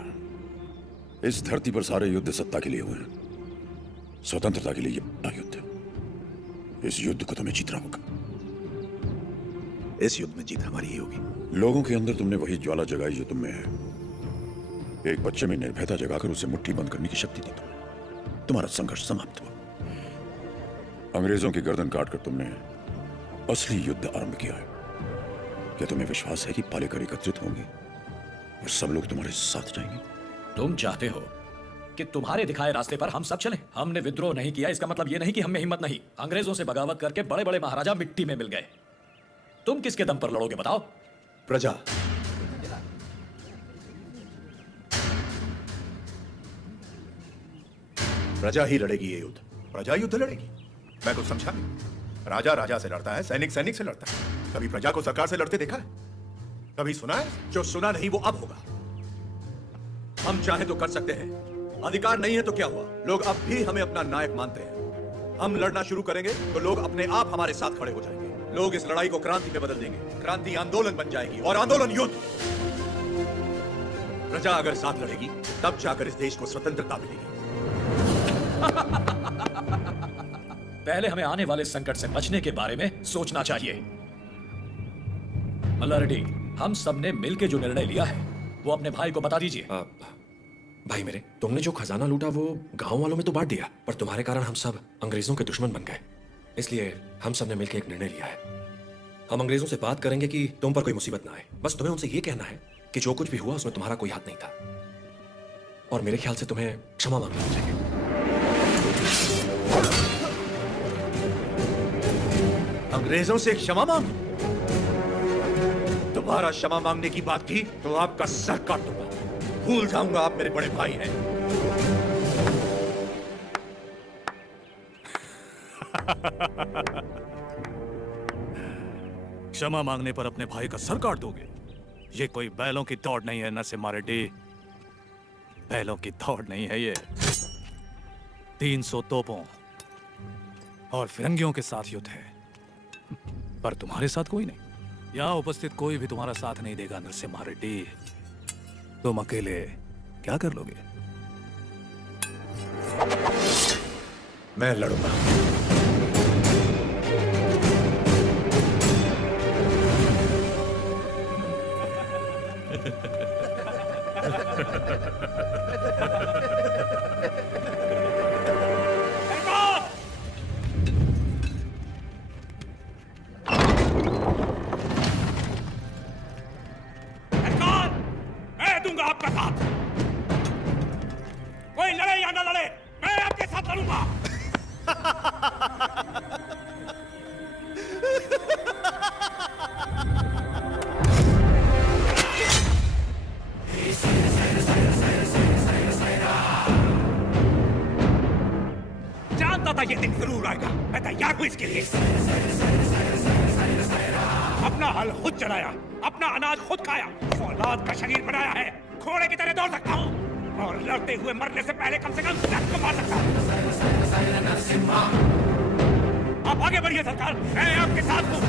इस धरती पर सारे युद्ध सत्ता के लिए हुए हैं। स्वतंत्रता के लिए ये बड़ा युद्ध है। इस युद्ध को तुम्हें जीतना होगा। इस युद्ध में जीत हमारी ही होगी। लोगों के अंदर तुमने वही ज्वाला जगाई जो तुम में है। एक बच्चे में निर्भयता जगाकर उसे मुट्ठी बंद करने की शक्ति दी तुम्हें। तुम्हारा संघर्ष समाप्त हुआ। अंग्रेजों की गर्दन काटकर तुमने असली युद्ध आरंभ किया है। क्या तुम्हें विश्वास है कि पालेकर एकत्रित होंगे और सब लोग तुम्हारे साथ जाएंगे? तुम चाहते हो कि तुम्हारे दिखाए रास्ते पर हम सब चलें? हमने विद्रोह नहीं किया, इसका मतलब यह नहीं कि हम में हिम्मत नहीं। अंग्रेजों से बगावत करके बड़े बड़े महाराजा मिट्टी में मिल गए। तुम किसके दम पर लड़ोगे बताओ? प्रजा। प्रजा ही लड़ेगी ये युद्ध। प्रजा युद्ध लड़ेगी? मैं कुछ समझा नहीं। राजा राजा से लड़ता है, सैनिक सैनिक से लड़ता है। कभी प्रजा को सरकार से लड़ते देखा है? कभी सुना है? जो सुना नहीं वो अब होगा। हम चाहे तो कर सकते हैं, अधिकार नहीं है तो क्या हुआ? लोग अब भी हमें अपना नायक मानते हैं। हम लड़ना शुरू करेंगे तो लोग अपने आप हमारे साथ खड़े हो जाएंगे। लोग इस लड़ाई को क्रांति में बदल देंगे। क्रांति आंदोलन बन जाएगी और आंदोलन युद्ध। प्रजा अगर साथ लड़ेगी तब जाकर इस देश को स्वतंत्रता मिलेगी। पहले हमें आने वाले संकट से बचने के बारे में सोचना चाहिए। मल्ला रेड्डी, हम सबने मिलकर जो निर्णय लिया है वो अपने भाई को बता दीजिए। भाई मेरे, तुमने जो खजाना लूटा वो गांव वालों में तो बांट दिया, पर तुम्हारे कारण हम सब अंग्रेजों के दुश्मन बन गए। इसलिए हम सब ने मिलकर एक निर्णय लिया है। हम अंग्रेजों से बात करेंगे कि तुम पर कोई मुसीबत ना आए। बस तुम्हें उनसे ये कहना है कि जो कुछ भी हुआ उसमें तुम्हारा कोई हाथ नहीं था, और मेरे ख्याल से तुम्हें क्षमा मांगनी चाहिए। अंग्रेजों से क्षमा मांग? दोबारा क्षमा मांगने की बात की तो आपका सर काट दूंगा। भूल जाऊंगा आप मेरे बड़े भाई हैं। क्षमा मांगने पर अपने भाई का सर काट दोगे? ये कोई बैलों की दौड़ नहीं है नरसिम्हा रेड्डी, बैलों की दौड़ नहीं है ये। 300 तोपों और फिरंगियों के साथ युद्ध है, पर तुम्हारे साथ कोई नहीं। यहाँ उपस्थित कोई भी तुम्हारा साथ नहीं देगा नरसिम्हा रेड्डी। तुम अकेले क्या कर लोगे? मैं लड़ूंगा। मैं दूंगा आपका साथ। कोई लड़े या ना लड़े, मैं आपके साथ लड़ूंगा। जानता था ये दिन जरूर आएगा, मैं तैयार हूं इसके लिए। अपना हल खुद चलाया, अपना अनाज खुद खाया, औलाद का शरीर बनाया है। घोड़े की तरह दौड़ सकता हूँ और लड़ते हुए मरने से पहले कम से कम रक्त को मार सकता हूँ। आप आगे बढ़िए सरकार, मैं आपके साथ हूँ।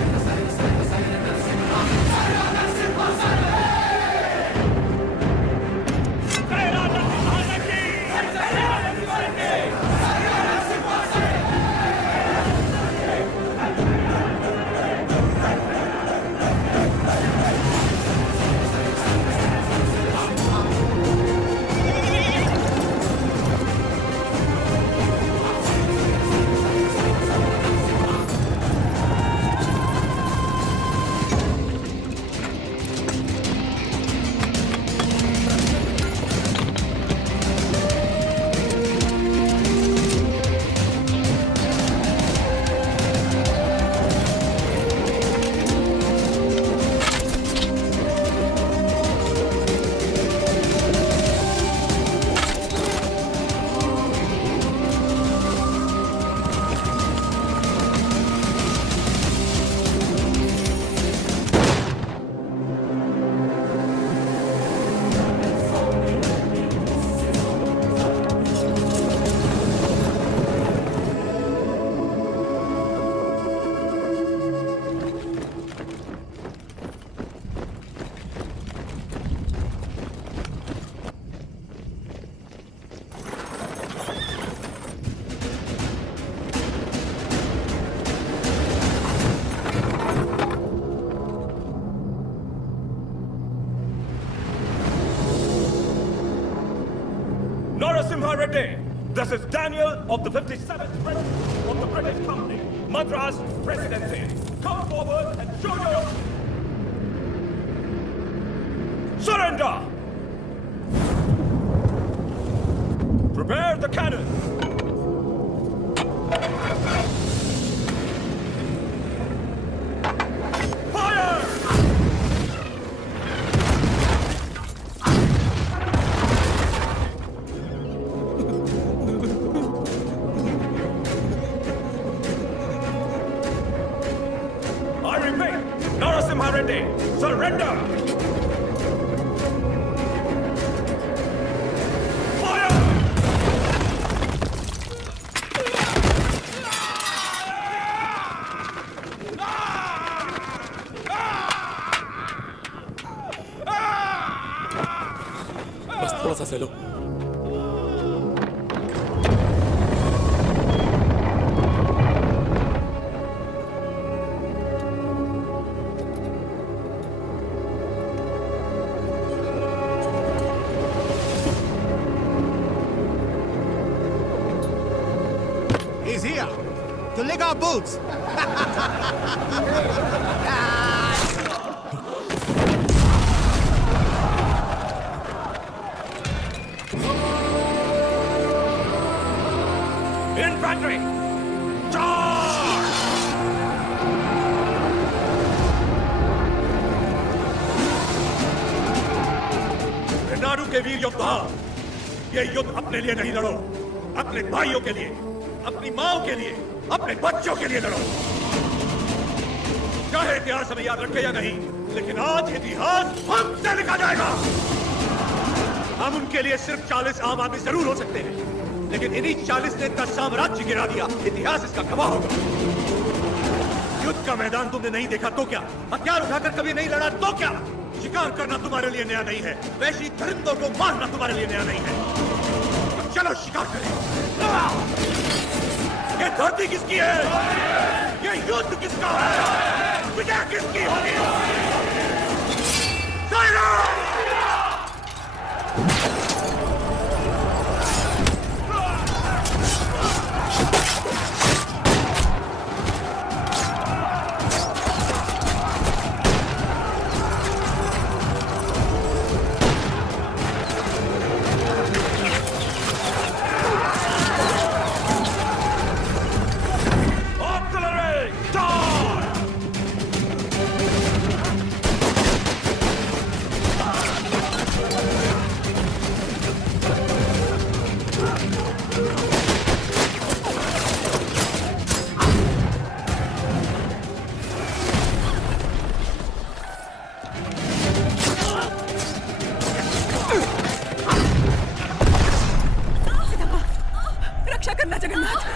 Narasimha Reddy, this is Daniel of the 57th Regiment of the British Company, Madras Presidency. Come forward and show your surrender. Prepare the cannon. Narasimha Reddy, surrender! Fire! बस थोड़ा सा सह लो। He's here to lick our boots. के वीर योद्धा, ये युद्ध अपने लिए नहीं लड़ो, अपने भाइयों के लिए, अपनी माओ के लिए, अपने बच्चों के लिए लड़ो। चाहे इतिहास हमें याद रखे या नहीं, लेकिन आज इतिहास हमसे लिखा जाएगा। हम उनके लिए सिर्फ 40 आम आदमी जरूर हो सकते हैं, लेकिन इन्हीं 40 ने इतना साम्राज्य गिरा दिया, इतिहास इसका गवाह होगा। युद्ध का मैदान तुमने नहीं देखा तो क्या? हथियार उठाकर कभी नहीं लड़ा तो क्या? शिकार करना तुम्हारे लिए नया नहीं है, वैसी परिंदों को मारना तुम्हारे लिए नया नहीं है। तो चलो शिकार करें। ये धरती किसकी है? ये युद्ध किसका है? विजय किसकी होगी? रक्षा करना जगन्नाथ।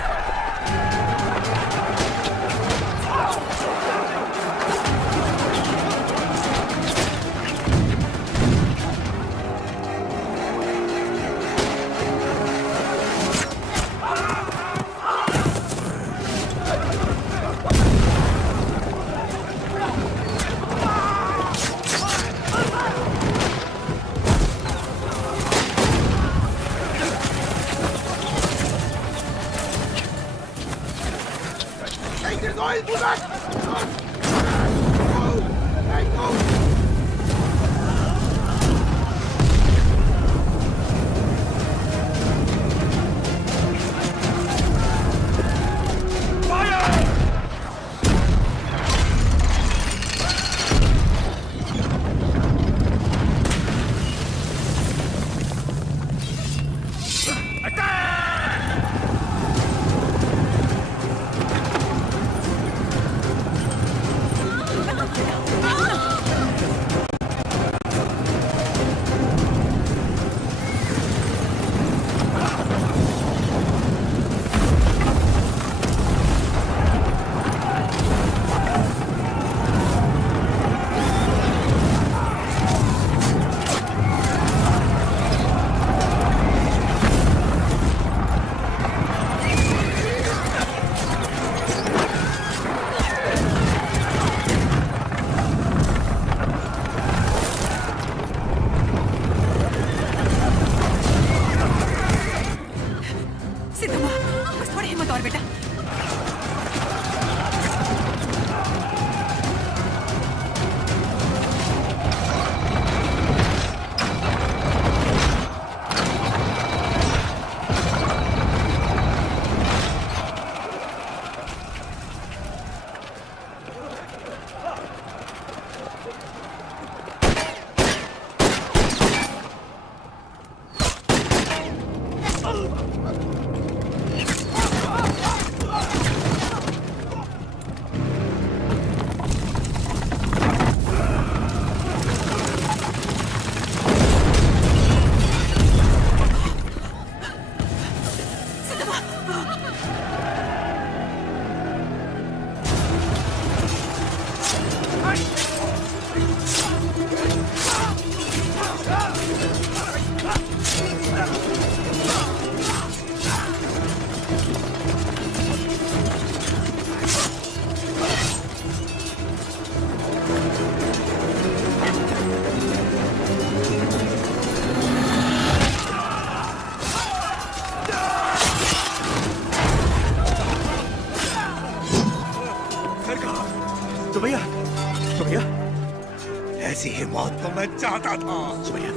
ऐसी ही मौत को मैं चाहता था। सुमैया,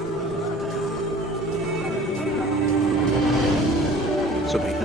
सुमैया,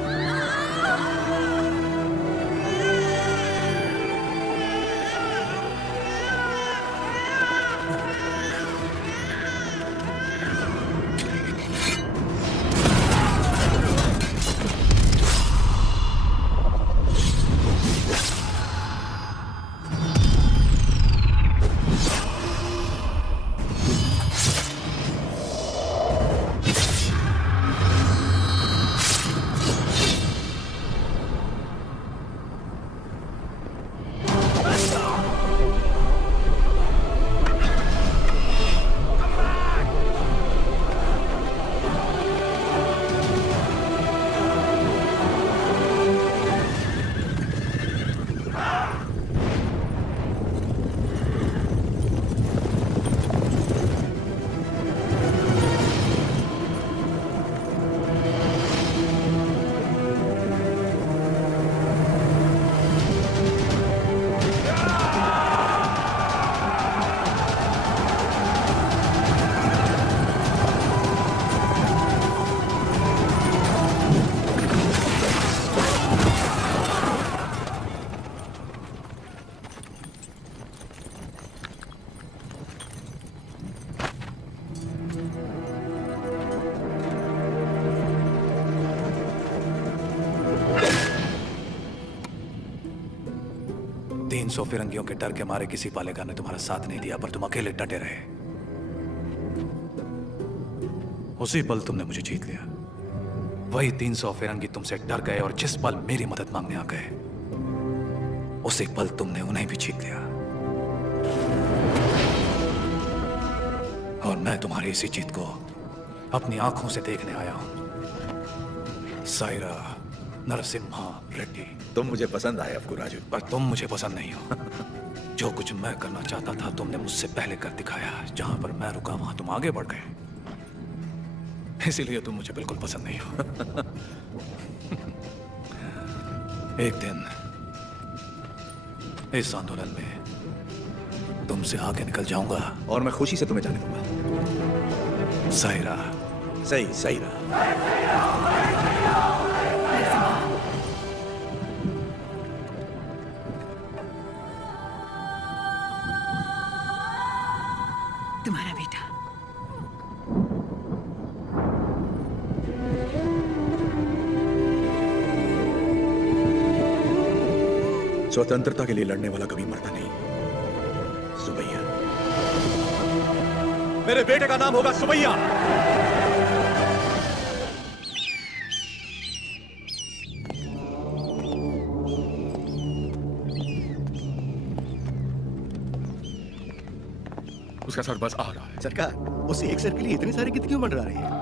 300 फिरंगियों के डर के मारे किसी पालेगार ने तुम्हारा साथ नहीं दिया, पर तुम अकेले डटे रहे। उसी पल तुमने मुझे जीत लिया। वही 300 फिरंगी तुमसे डर गए और जिस पल मेरी मदद मांगने आ गए, उसी पल तुमने उन्हें भी जीत लिया। और मैं तुम्हारी इसी जीत को अपनी आंखों से देखने आया हूं। सायरा नरसिम्हा रेड्डी। तुम मुझे पसंद आए अफकू राजू, पर तुम मुझे पसंद नहीं हो। जो कुछ मैं करना चाहता था तुमने मुझसे पहले कर दिखाया। जहां पर मैं रुका वहां तुम आगे बढ़ गए, इसीलिए तुम मुझे बिल्कुल पसंद नहीं हो। एक दिन इस आंदोलन में तुमसे आगे निकल जाऊंगा और मैं खुशी से तुम्हें जाने दूंगा। सायरा। सही सायरा। तुम्हारा बेटा। स्वतंत्रता के लिए लड़ने वाला कभी मरता नहीं। सुबैया, मेरे बेटे का नाम होगा सुबैया। उसका सर बस आ रहा है। सरकार, उस एक सर के लिए इतने सारे गीत क्यों मंडरा रहे हैं?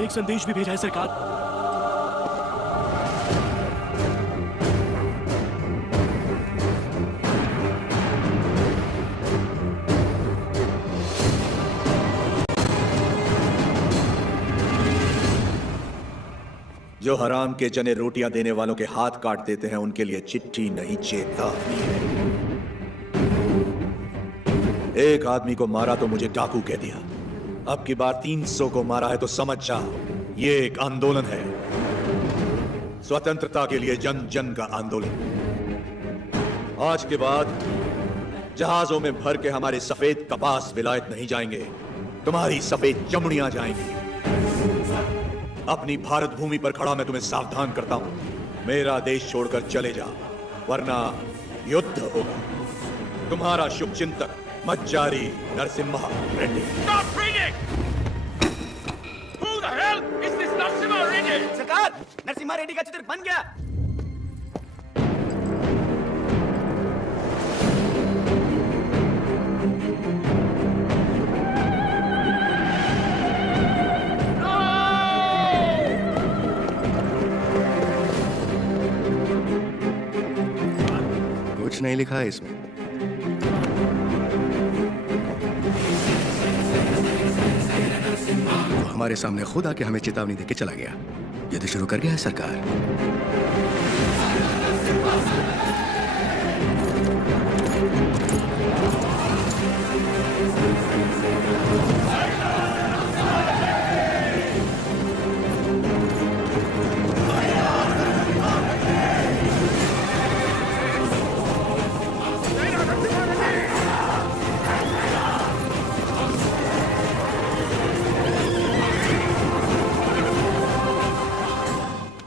एक संदेश भी भेजा है सरकार। जो हराम के जने रोटियां देने वालों के हाथ काट देते हैं, उनके लिए चिट्ठी नहीं चेतावनी है। एक आदमी को मारा तो मुझे डाकू कह दिया, अब की बार 300 को मारा है तो समझ जाओ ये एक आंदोलन है। स्वतंत्रता के लिए जन जन का आंदोलन। आज के बाद जहाजों में भर के हमारे सफेद कपास विलायत नहीं जाएंगे, तुम्हारी सफेद चमड़ियां जाएंगी। अपनी भारत भूमि पर खड़ा मैं तुम्हें सावधान करता हूं, मेरा देश छोड़कर चले जाओ, वरना युद्ध होगा। तुम्हारा शुभ चिंतक मज्जारी Narasimha Reddy. Stop reading! Who the hell is this Narasimha Reddy? सरकार, नरसिम्हा रेड्डी का चित्र बन गया। कुछ नहीं लिखा है इसमें। हमारे सामने खुद आके हमें चेतावनी देके चला गया। युद्ध शुरू कर गया है सरकार।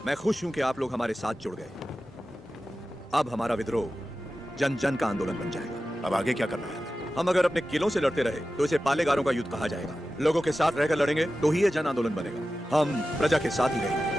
मैं खुश हूं कि आप लोग हमारे साथ जुड़ गए। अब हमारा विद्रोह जन जन का आंदोलन बन जाएगा। अब आगे क्या करना है? हम अगर अपने किलों से लड़ते रहे तो इसे पालेगारों का युद्ध कहा जाएगा। लोगों के साथ रहकर लड़ेंगे तो ही यह जन आंदोलन बनेगा। हम प्रजा के साथ ही रहेंगे।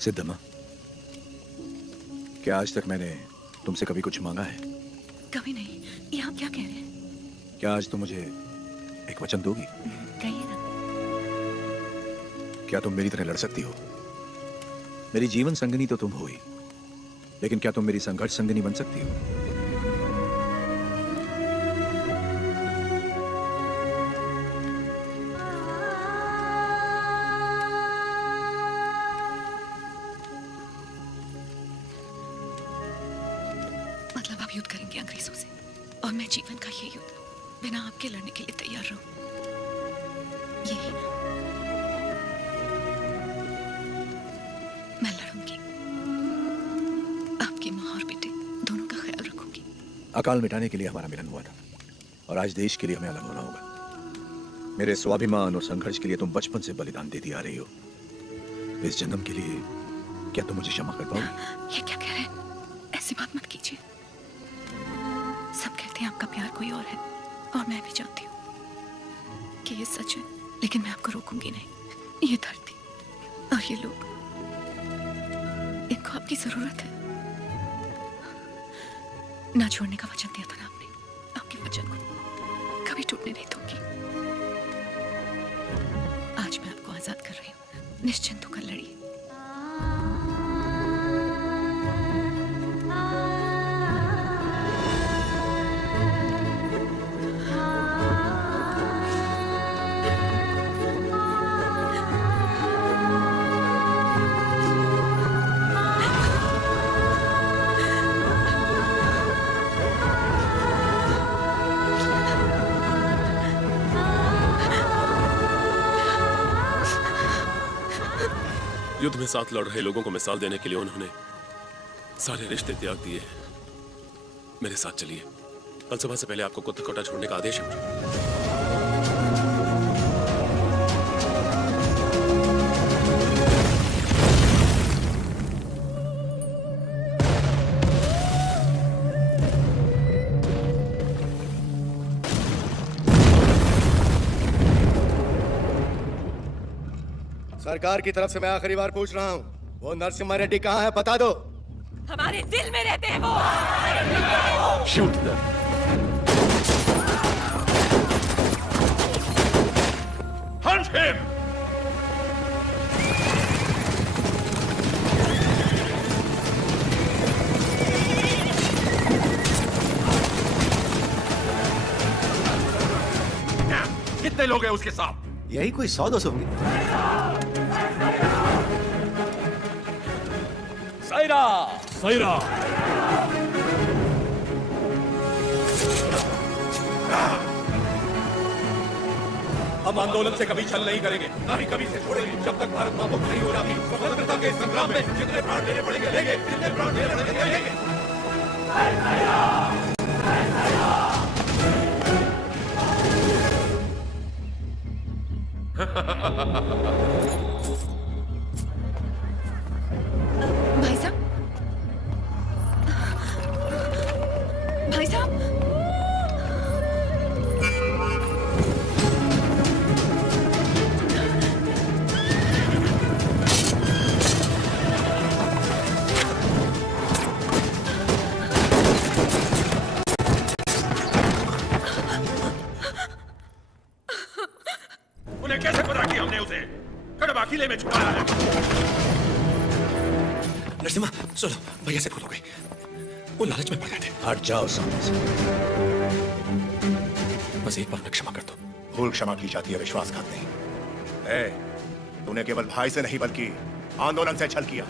सिद्धम्मा, क्या आज तक मैंने तुमसे कभी कुछ मांगा है? कभी नहीं। ये आप क्या कह रहे हैं? क्या आज तुम मुझे एक वचन दोगी? कहिए ना। क्या तुम मेरी तरह लड़ सकती हो? मेरी जीवन संगनी तो तुम हो ही, लेकिन क्या तुम मेरी संघर्ष संगनी बन सकती हो? मतलब आप युद्ध करेंगे अंग्रेजों से और मैं जीवन का ये युद्ध बिना आपके लड़ने के लिए तैयार रहूं, यही ना? मैं लड़ूंगी, आपकी माँ और बेटे दोनों का ख्याल रखूंगी। अकाल मिटाने के लिए हमारा मिलन हुआ था और आज देश के लिए हमें अलग होना होगा। मेरे स्वाभिमान और संघर्ष के लिए तुम बचपन से बलिदान देती आ रही हो। इस जन्म के लिए क्या तुम मुझे क्षमा कर पाओगी? ये क्या कह रहे हैं? ऐसी बात मत कीजिए। सब कहते हैं आपका प्यार कोई और है और मैं भी जानती हूँ कि ये सच है, लेकिन मैं आपको रोकूंगी नहीं। ये धरती और ये लोग, इनको आपकी जरूरत है। ना छोड़ने का वचन दिया था ना आपने, आपके वचन को कभी टूटने नहीं दूंगी। आज मैं आपको आजाद कर रही हूँ, निश्चिंत होकर लड़िए। युद्ध में साथ लड़ रहे लोगों को मिसाल देने के लिए उन्होंने सारे रिश्ते त्याग दिए। मेरे साथ चलिए, कल सुबह से पहले आपको कुत्ता छोड़ने का आदेश है। सरकार की तरफ से मैं आखिरी बार पूछ रहा हूँ, वो नरसिम्हा रेड्डी कहाँ है? बता दो। हमारे दिल में रहते हैं वो। Shoot them. Hunt him. कितने लोग हैं उसके साथ? यही कोई 100-200 होंगे। सायरा! सायरा! हम आंदोलन से कभी छल नहीं करेंगे, ना ही कभी से छोड़ेंगे जब तक भारत मां मुक्त नहीं हो जाती। स्वतंत्रता के संग्राम में जितने प्राण देने पड़ेंगे लेंगे, जितने प्राण देने पड़ेंगे लेंगे। भाई साहब, भाई साहब, उन्हें कैसे पता कि हमने उसे कड़वा किले में छुपाया है? नरसिम्हा, सुनो, भैया से भूल हो गई। वो लालच में पड़ गए थे। हट जाओ सामने से। बस एक बार उन्हें क्षमा कर दो। भूल क्षमा की जाती है, विश्वासघात नहीं। तूने केवल भाई से नहीं बल्कि आंदोलन से छल किया।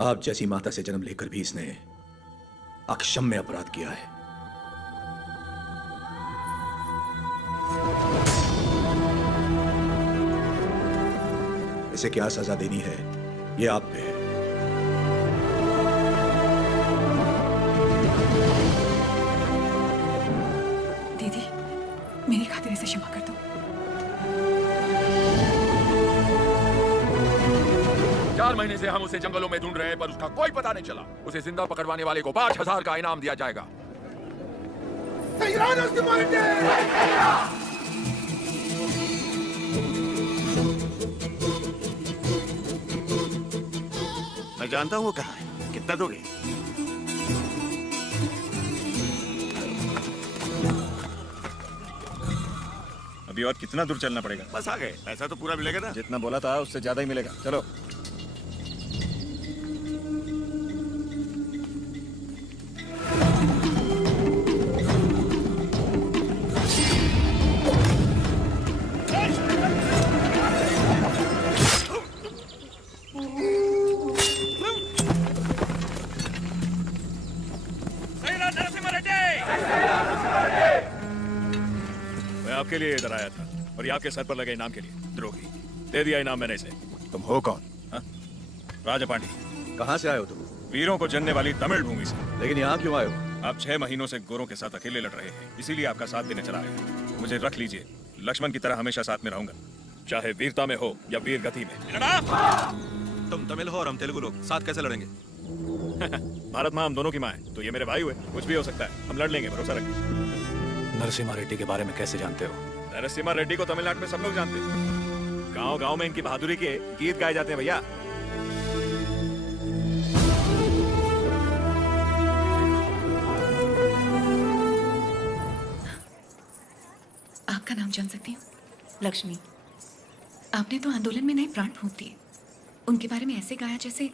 आप जैसी माता से जन्म लेकर भी इसने अक्षम्य अपराध किया है। इसे क्या सजा देनी है, ये आप पे है। दीदी, मेरी खातिर इसे क्षमा कर दो। जा 4 महीने से हम उसे जंगलों में ढूंढ रहे हैं पर उसका कोई पता नहीं चला। उसे जिंदा पकड़वाने वाले को 5000 का इनाम दिया जाएगा। मैं जानता हूँ वो कहाँ है। कितना दोगे? अभी और कितना दूर चलना पड़ेगा? बस आ गए। पैसा तो पूरा मिलेगा ना? जितना बोला था उससे ज्यादा ही मिलेगा। चलो। आपके लिए इधर आया था और ये आपके सर पर लगे इनाम के लिए। द्रोही। दे दिया इनाम मैंने इसे। तुम हो कौन? राजा पांडी। कहाँ से आए हो तुम? वीरों को जनने वाली तमिल भूमि से। लेकिन यहाँ क्यों आए हो? आप 6 महीनों से गोरों के साथ अकेले लड़ रहे हैं, इसीलिए आपका साथ देने चला आया। मुझे रख लीजिए, लक्ष्मण की तरह हमेशा साथ में रहूंगा, चाहे वीरता में हो या वीर गति में। तुम तमिल हो और हम तेलुगु लोग, साथ कैसे लड़ेंगे? भारत माँ हम दोनों की माँ है, तो ये मेरे भाई हुए। कुछ भी हो सकता है, हम लड़ लेंगे, भरोसा रखें। नरसिम्हा रेड्डी के बारे में कैसे जानते हो? नरसिम्हा रेड्डी को तमिलनाडु में सब लोग जानते हैं। गांव-गांव में इनकी बहादुरी के गीत गाए जाते हैं भैया। आपका नाम जान सकती हूँ? लक्ष्मी। आपने तो आंदोलन में नए प्राण फूंक दिए। उनके बारे में ऐसे गाया जैसे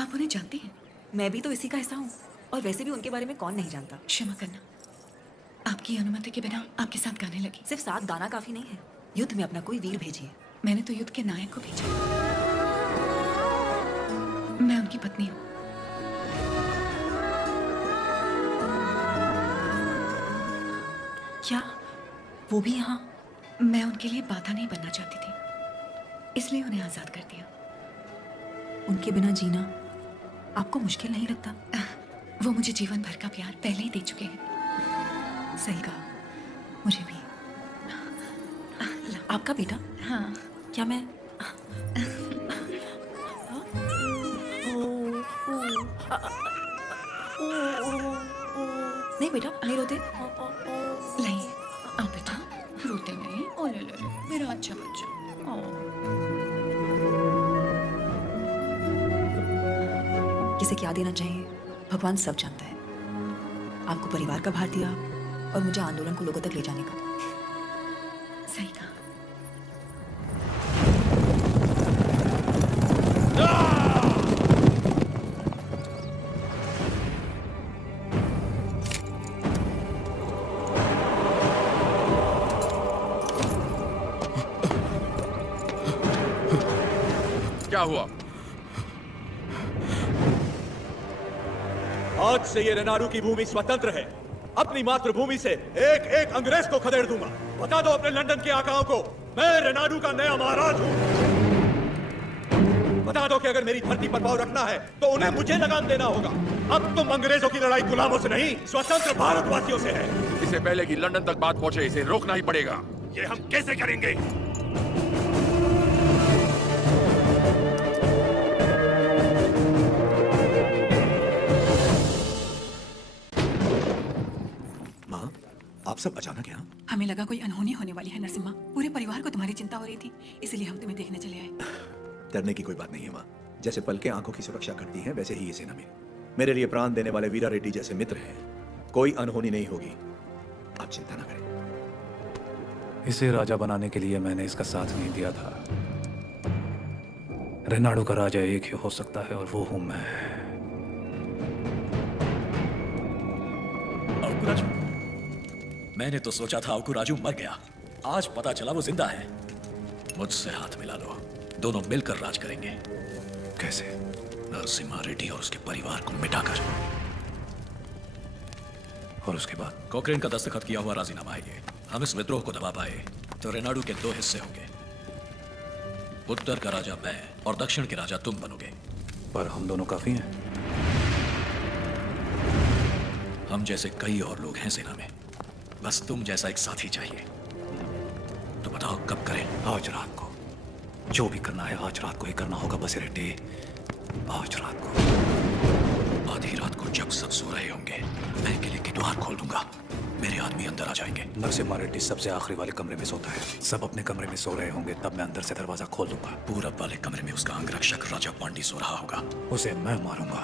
आप उन्हें जानती हैं। मैं भी तो इसी का हिस्सा हूँ और वैसे भी उनके बारे में कौन नहीं जानता। क्षमा करना, आपकी अनुमति के बिना आपके साथ गाने लगी। सिर्फ साथ गाना काफी नहीं है, युद्ध में अपना कोई वीर भेजिए। मैंने तो युद्ध के नायक को भेजा। मैं उनकी पत्नी हूँ। क्या वो भी यहाँ? मैं उनके लिए बाधा नहीं बनना चाहती थी, इसलिए उन्हें आजाद कर दिया। उनके बिना जीना आपको मुश्किल नहीं लगता? वो मुझे जीवन भर का प्यार पहले ही दे चुके हैं। सही कहा, मुझे भी। आपका बेटा? हाँ। क्या मैं नहीं बेटा, नहीं रोते। नहीं, आओ बेटा, रोते नहीं। ओ ले ले, मेरा अच्छा बच्चा। किसे क्या देना चाहिए भगवान सब जानता है। आपको परिवार का भार दिया और मुझे आंदोलन को लोगों तक ले जाने का। सही कहा। क्या हुआ? आज से ये रेनाडू की भूमि स्वतंत्र है। अपनी मातृभूमि से एक एक अंग्रेज को खदेड़ दूंगा। बता दो अपने लंदन के आकाओं को, मैं रेनाडू का नया महाराज हूं। बता दो कि अगर मेरी धरती पर पांव रखना है तो उन्हें मुझे लगाम देना होगा। अब तुम अंग्रेजों की लड़ाई गुलामों से नहीं, स्वतंत्र भारतवासियों से है। इससे पहले कि लंदन तक बात पहुंचे, इसे रोकना ही पड़ेगा। ये हम कैसे करेंगे? आप सब अचानक यहाँ? हमें लगा कोई अनहोनी होने वाली है नरसिम्हा। पूरे परिवार को तुम्हारी चिंता हो रही थी, इसलिए हम तुम्हें देखने चले आए। डरने की कोई बात नहीं है माँ। जैसे पलकें आंखों की सुरक्षा करती हैं, वैसे ही ये सेना मेरे लिए प्राण देने वाले वीरा रेड्डी जैसे मित्र हैं। कोई अनहोनी नहीं होगी, आप चिंता ना करें। इसे राजा बनाने के लिए मैंने इसका साथ नहीं दिया था। रेनाडू का राजा एक ही हो सकता है और वो हूं मैं। मैंने तो सोचा था अवकू राजू मर गया, आज पता चला वो जिंदा है। मुझसे हाथ मिला लो, दोनों मिलकर राज करेंगे। कैसे? नरसिम्हा रेड्डी और उसके परिवार को मिटाकर। और उसके बाद? कोकरेन का दस्तखत किया हुआ राजीनामा है ये। हम इस विद्रोह को दबा पाए तो रेनाडू के 2 हिस्से होंगे। उत्तर का राजा मैं और दक्षिण के राजा तुम बनोगे। पर हम दोनों काफी हैं। हम जैसे कई और लोग हैं सेना में, बस तुम जैसा एक साथी चाहिए। तो बताओ कब करें? आज रात को। जो भी करना है आज रात को ही करना होगा बस रेड्डी। आज रात को, आधी रात को जब सब सो रहे होंगे, मैं किले के द्वार खोल दूंगा। मेरे आदमी अंदर आ जाएंगे। नरसिम्हा रेड्डी सबसे आखिरी वाले कमरे में सोता है। सब अपने कमरे में सो रहे होंगे, तब मैं अंदर से दरवाजा खोल दूंगा। पूरब वाले कमरे में उसका अंगरक्षक राजा पांडी सो रहा होगा। उसे मैं मारूंगा।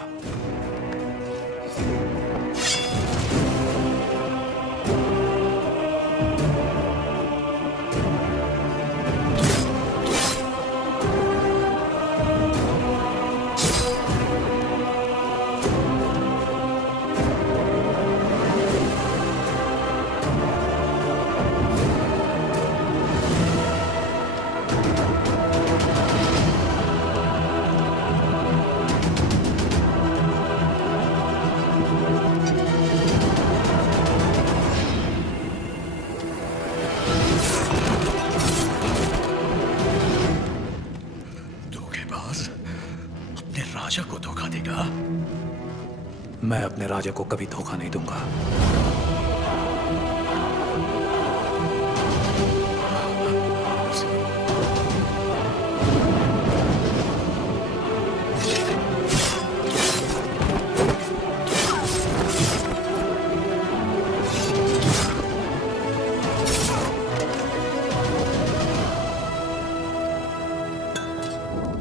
राजा को धोखा देगा? मैं अपने राजा को कभी धोखा नहीं दूंगा।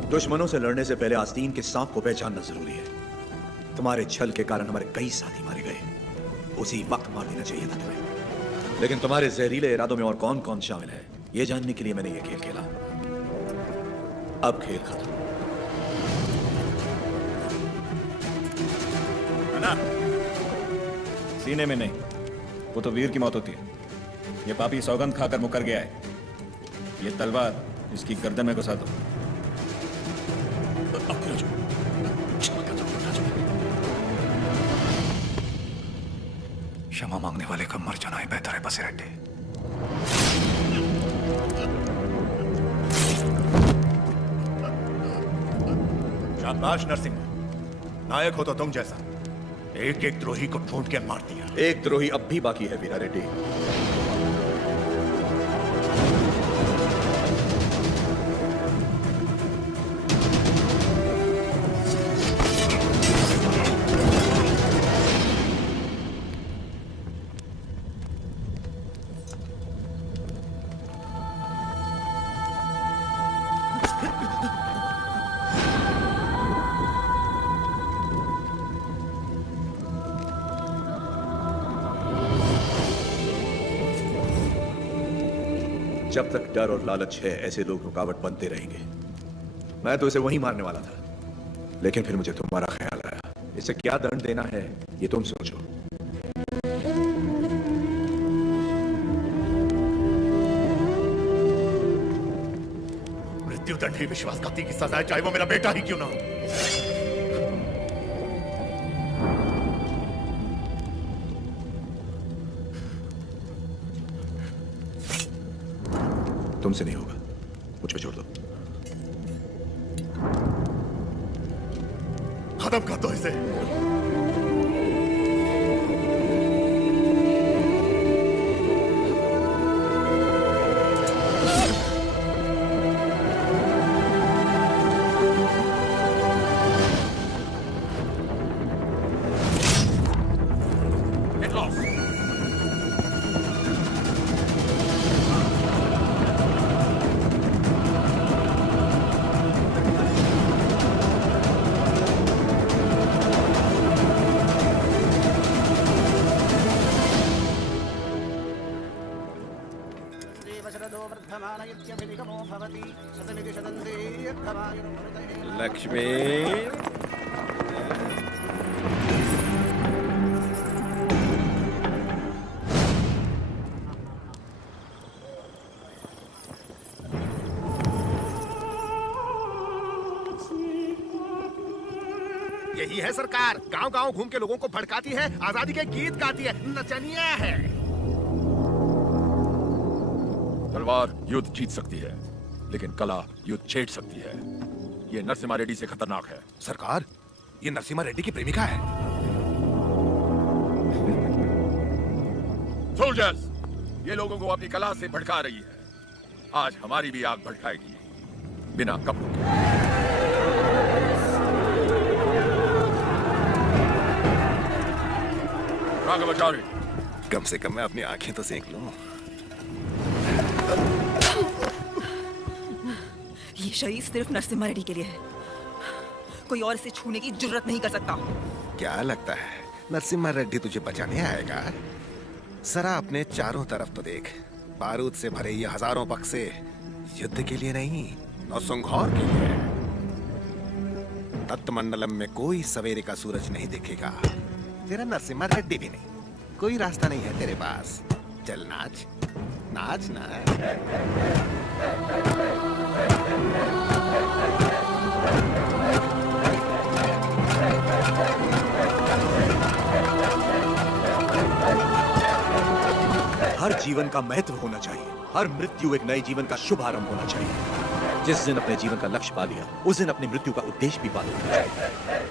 दुश्मनों से लड़ने से पहले आस्तीन के सांप को पहचानना जरूरी है। तुम्हारे छल के कारण हमारे कई साथी मारे गए, उसी वक्त मार देना चाहिए था तुम्हें। लेकिन तुम्हारे जहरीले इरादों में और कौन कौन शामिल है, यह जानने के लिए मैंने यह खेल खेला। अब खेल खत्म। ना, सीने में नहीं, वो तो वीर की मौत होती है। ये पापी सौगंध खाकर मुकर गया है। ये तलवार इसकी गर्दन में घुसा दो। क्षमा मांगने वाले का मर जाना ही बेहतर है बसिरेड्डी। शाबाश नरसिंह, नायक हो तो तुम जैसा। एक एक द्रोही को ढूंढ के मार दिया। एक द्रोही अब भी बाकी है वीरा रेड्डी। जब तक डर और लालच है, ऐसे लोग रुकावट बनते रहेंगे। मैं तो इसे वहीं मारने वाला था, लेकिन फिर मुझे तुम्हारा ख्याल आया। इसे क्या दंड देना है, ये तुम सोचो। मृत्युदंड ही विश्वासघाती की सजा है, चाहे वो मेरा बेटा ही क्यों ना हो। तुमसे नहीं होगा, मुझ पे छोड़ दो। खत्म कर दो इसे। लक्ष्मी, यही है सरकार, गांव गांव घूम के लोगों को भड़काती है, आजादी के गीत गाती है, नचनिया है। तलवार युद्ध जीत सकती है, लेकिन कला युद्ध छेड़ सकती है। ये नरसिम्हा रेड्डी से खतरनाक है। सरकार, ये नरसिम्हा रेड्डी की प्रेमिका है। सोल्जर्स, ये लोगों को अपनी कला से भड़का रही है। आज हमारी भी आग भड़काएगी, बिना कपड़ों के। आगे बचा रही? कम से कम मैं अपनी आंखें तो सेक लूं। ये शरीर सिर्फ नरसिम्हा रेड्डी के लिए है। कोई और इसे छूने की जुर्रत नहीं कर सकता। क्या लगता है नरसिम्हा रेड्डी तुझे बचाने आएगा? सरा अपने चारों तरफ तो देख, बारूद से भरे ये हजारों बक्से युद्ध के लिए नहीं, नौसंहार के लिए। तत्मंडलम में कोई सवेरे का सूरज नहीं दिखेगा, तेरा नरसिम्हा रेड्डी भी नहीं। कोई रास्ता नहीं है तेरे पास। चल नाच नाच ना। हर जीवन का महत्व होना चाहिए, हर मृत्यु एक नए जीवन का शुभारंभ होना चाहिए। जिस दिन अपने जीवन का लक्ष्य पा लिया, उस दिन अपनी मृत्यु का उद्देश्य भी पा लेना चाहिए।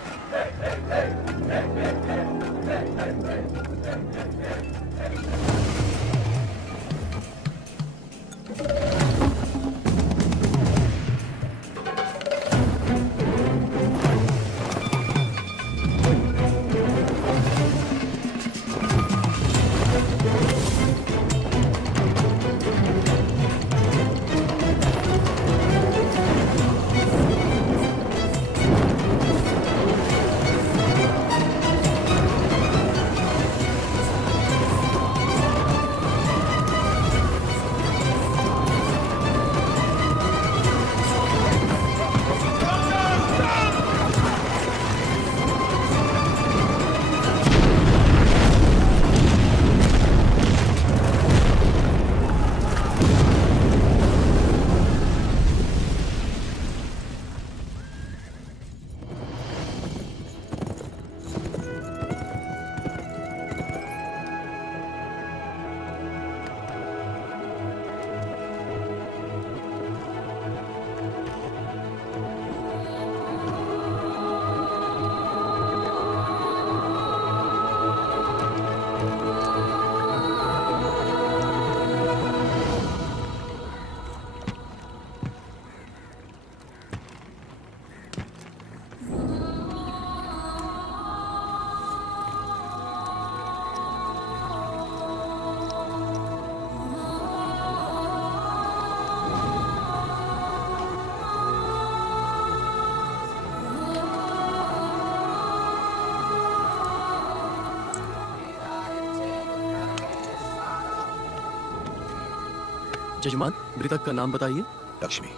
जजमान, मृतक का नाम बताइए। लक्ष्मी।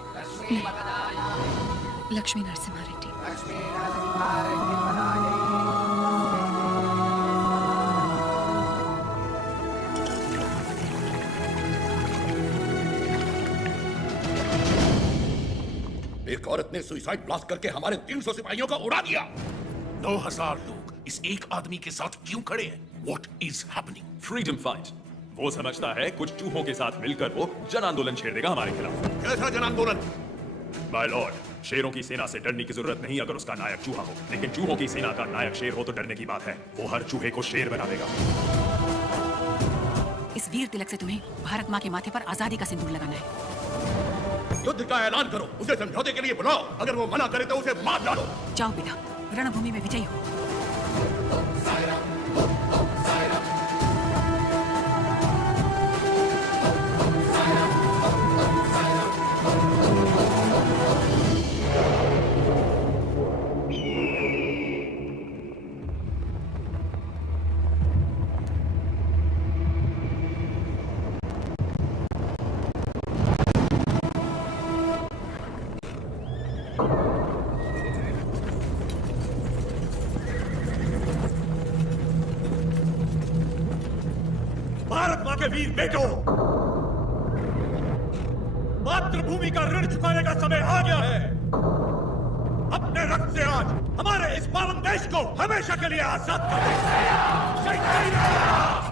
लक्ष्मी नरसिम्हा रेड्डी। एक औरत ने सुसाइड ब्लास्ट करके हमारे 300 सिपाहियों को उड़ा दिया। 9000 लोग इस एक आदमी के साथ क्यों खड़े हैं? What is happening? Freedom fight. वो समझता है कुछ चूहों के साथ मिलकर वो जन आंदोलन छेड़ देगा हमारे खिलाफ। कैसा जन आंदोलन? माय लॉर्ड, शेरों की सेना से डरने की जरूरत नहीं अगर उसका नायक चूहा हो, लेकिन चूहों की सेना का नायक शेर हो तो डरने की बात है। वो हर चूहे को शेर बना देगा। इस वीर तिलक से तुम्हें भारत माँ के माथे पर आजादी का सिंदूर लगाना है। युद्ध का ऐलान करो, उसे समझौते के लिए बुलाओ। अगर वो मना करे तो उसे मार डालो। जाओ बेटा, रणभूमि में विजयी हो। भारत मां के वीर बेटों, मातृभूमि का ऋण चुकाने का समय आ गया है। अपने रक्त से आज हमारे इस पावन देश को हमेशा के लिए आजाद कर दो। जय Shri Ram.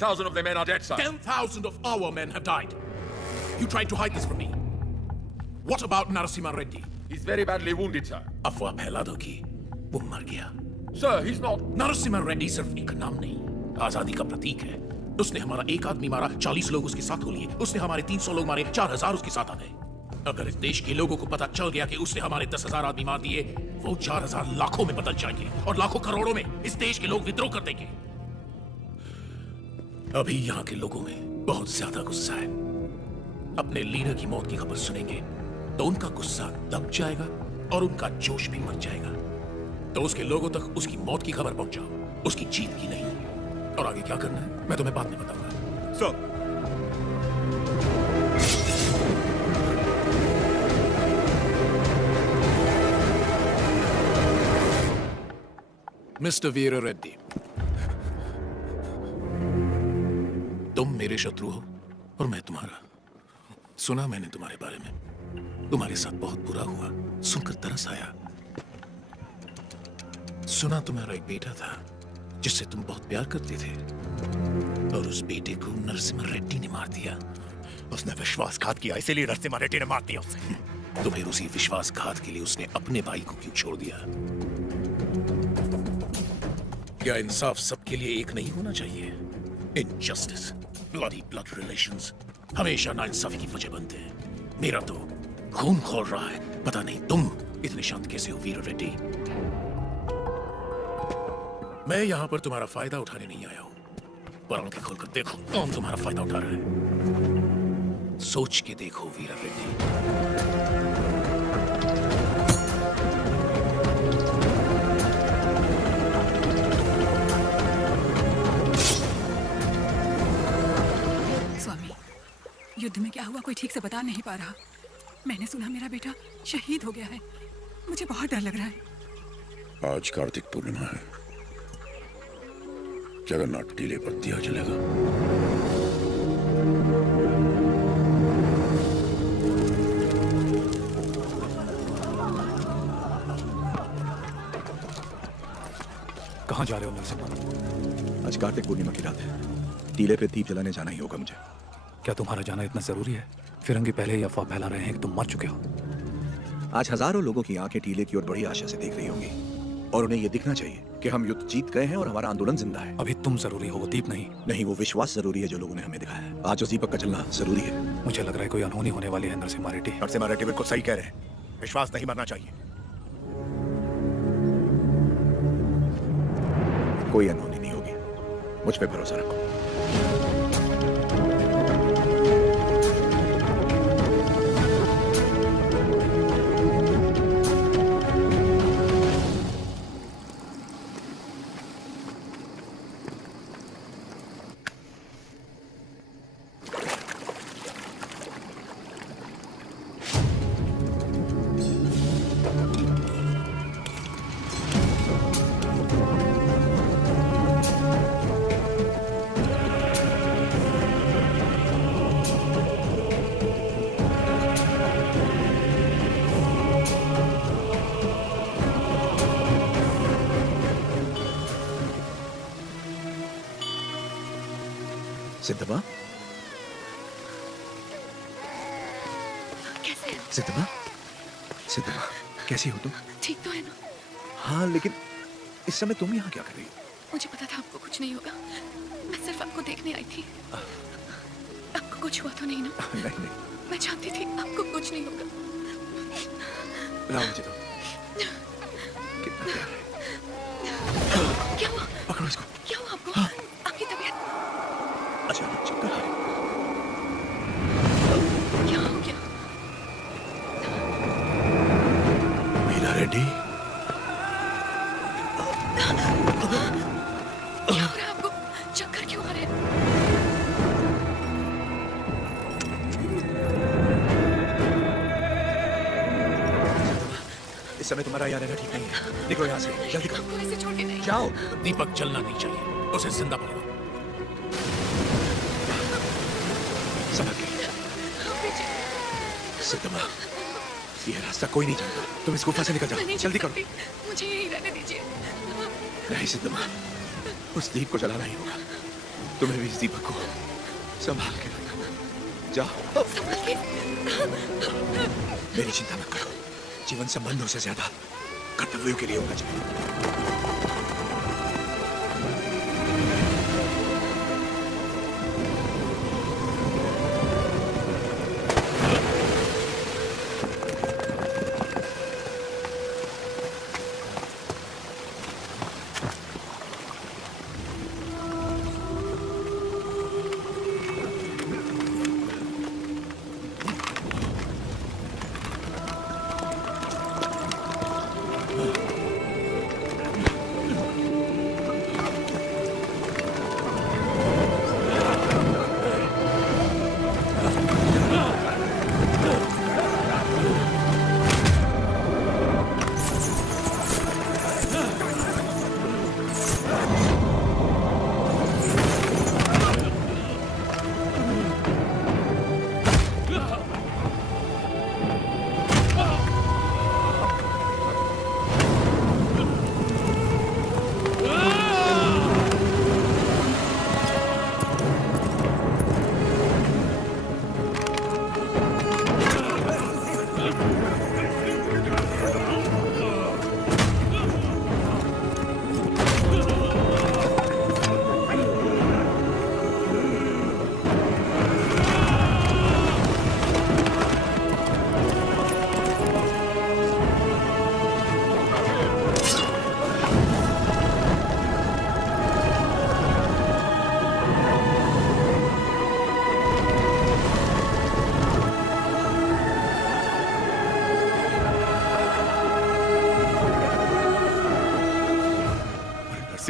20,000 of their men are dead, sir. 10,000 of our men have died. You tried to hide this from me. What about Narasimha Reddy? He's very badly wounded, sir. अफवाह फैला दो कि वो मर गया. Sir, he's not. Narasimha Reddy सिर्फ एक नाम नहीं, आजादी का प्रतीक है. उसने हमारा एक आदमी मारा, 40 लोग उसके साथ हो लिए. उसने हमारे 300 लोग मारे, 4,000 उसके साथ आ गए. अगर इस देश के लोगों को पता चल गया कि उसने हमारे 10,000 आदमी मार दिए, वो 4,000 लाखों में बदल जाएंगे और लाखों करोड़ों में इस देश के लोग विद्रोह कर देंगे. अभी यहाँ के लोगों में बहुत ज्यादा गुस्सा है. अपने लीडर की मौत की खबर सुनेंगे तो उनका गुस्सा दब जाएगा और उनका जोश भी मर जाएगा. तो उसके लोगों तक उसकी मौत की खबर पहुंचाओ, उसकी जीत की नहीं. और आगे क्या करना है मैं तुम्हें बाद में बताऊंगा. सर, मिस्टर वीर रेड्डी, तुम मेरे शत्रु हो और मैं तुम्हारा. सुना मैंने तुम्हारे बारे में. तुम्हारे साथ बहुत बुरा हुआ, सुनकर तरस आया. सुना तुम्हारा एक बेटा था जिससे तुम बहुत प्यार करते थे और उस बेटे को नरसिम्हा रेड्डी ने मार दिया. उसने विश्वासघात किया, इसीलिए नरसिम्हा रेड्डी ने मार दिया उसे. तो फिर उसी विश्वासघात के लिए उसने अपने भाई को क्यों छोड़ दिया? क्या इंसाफ सबके लिए एक नहीं होना चाहिए? इनजस्टिस, ब्लड रिलेशंस हमेशा नाइंसाफी की वजह बनते हैं. मेरा तो खून खौल रहा है. पता नहीं तुम इतने शांत कैसे हो वीर रेड्डी. मैं यहाँ पर तुम्हारा फायदा उठाने नहीं आया हूँ, पर आंखें खोलकर देखो कौन तुम्हारा फायदा उठा रहा है. सोच के देखो वीर रेड्डी. स्वामी, युद्ध में क्या हुआ कोई ठीक से बता नहीं पा रहा. मैंने सुना मेरा बेटा शहीद हो गया है. मुझे बहुत डर लग रहा है. आज कार्तिक पूर्णिमा है. जगन्नाथ टीले पर दिया जलेगा. कहाँ जा रहे हो नरसिम्हा? आज कार्तिक पूर्णिमा की रात है. टीले पे दीप जलाने जाना ही होगा मुझे. क्या तुम्हारा जाना इतना जरूरी है? फिरंगी पहले ही अफवाह फैला रहे हैं कि तुम मर चुके हो. आज हजारों लोगों की आंखें टीले की ओर बड़ी आशा से देख रही होंगी और उन्हें यह दिखना चाहिए कि हम युद्ध जीत गए हैं और हमारा आंदोलन जिंदा है. अभी तुम जरूरी हो, वो दीप नहीं. नहीं, वो विश्वास जरूरी है जो लोगों ने हमें दिखाया है. आज उस दीपक का जलना जरूरी है. मुझे लग रहा है कोई अनहोनी होने वाली है नरसिम्हा रेड्डी. नरसिम्हा रेड्डी बिल्कुल सही कह रहे हैं. विश्वास नहीं मरना चाहिए. कोई अनहोनी नहीं होगी. मुझ पे भरोसा रखो. सिद्धमा, कैसे हो? सिद्धमा, सिद्धमा, कैसी हो तुम? ठीक तो है ना? हाँ, लेकिन इस समय तुम यहाँ क्या कर रही हो? मुझे पता था आपको कुछ नहीं होगा. मैं सिर्फ आपको देखने आई थी. आपको कुछ हुआ तो नहीं ना? नहीं नहीं. मैं जानती थी आपको कुछ नहीं होगा. लाओ मुझे तो. कितना प्यार है. क्या हुआ? पकड़ो इसको. क्या हुआ आपको? आपकी तबीयत अचानक चक्कर आ रहे. क्या हो गया? वीरा रेड्डी, क्या हो रहा है आपको? चक्कर क्यों आ रहे हैं? इस समय तुम्हारा यहाँ रहना ठीक नहीं है. निकलो यहाँ से, जल्दी करो. आपको ऐसे छोड़ के नहीं. जाओ. दीपक जलना नहीं चाहिए, उसे जिंदा पकड़ो. समझ गई. सिद्धमा, ये रास्ता कोई नहीं जानता. तुम इस गुफा से निकल जाओ. जल्दी करो. मुझे यहीं रहने दीजिए. नहीं सिद्धमा, उस दीप को जलाना ही होगा. तुम्हें भी इस दीपक को संभाल के रखना। जाओ। मेरी चिंता मत करो, जीवन संबंधों से ज्यादा कर्तव्यों के लिए होना चाहिए।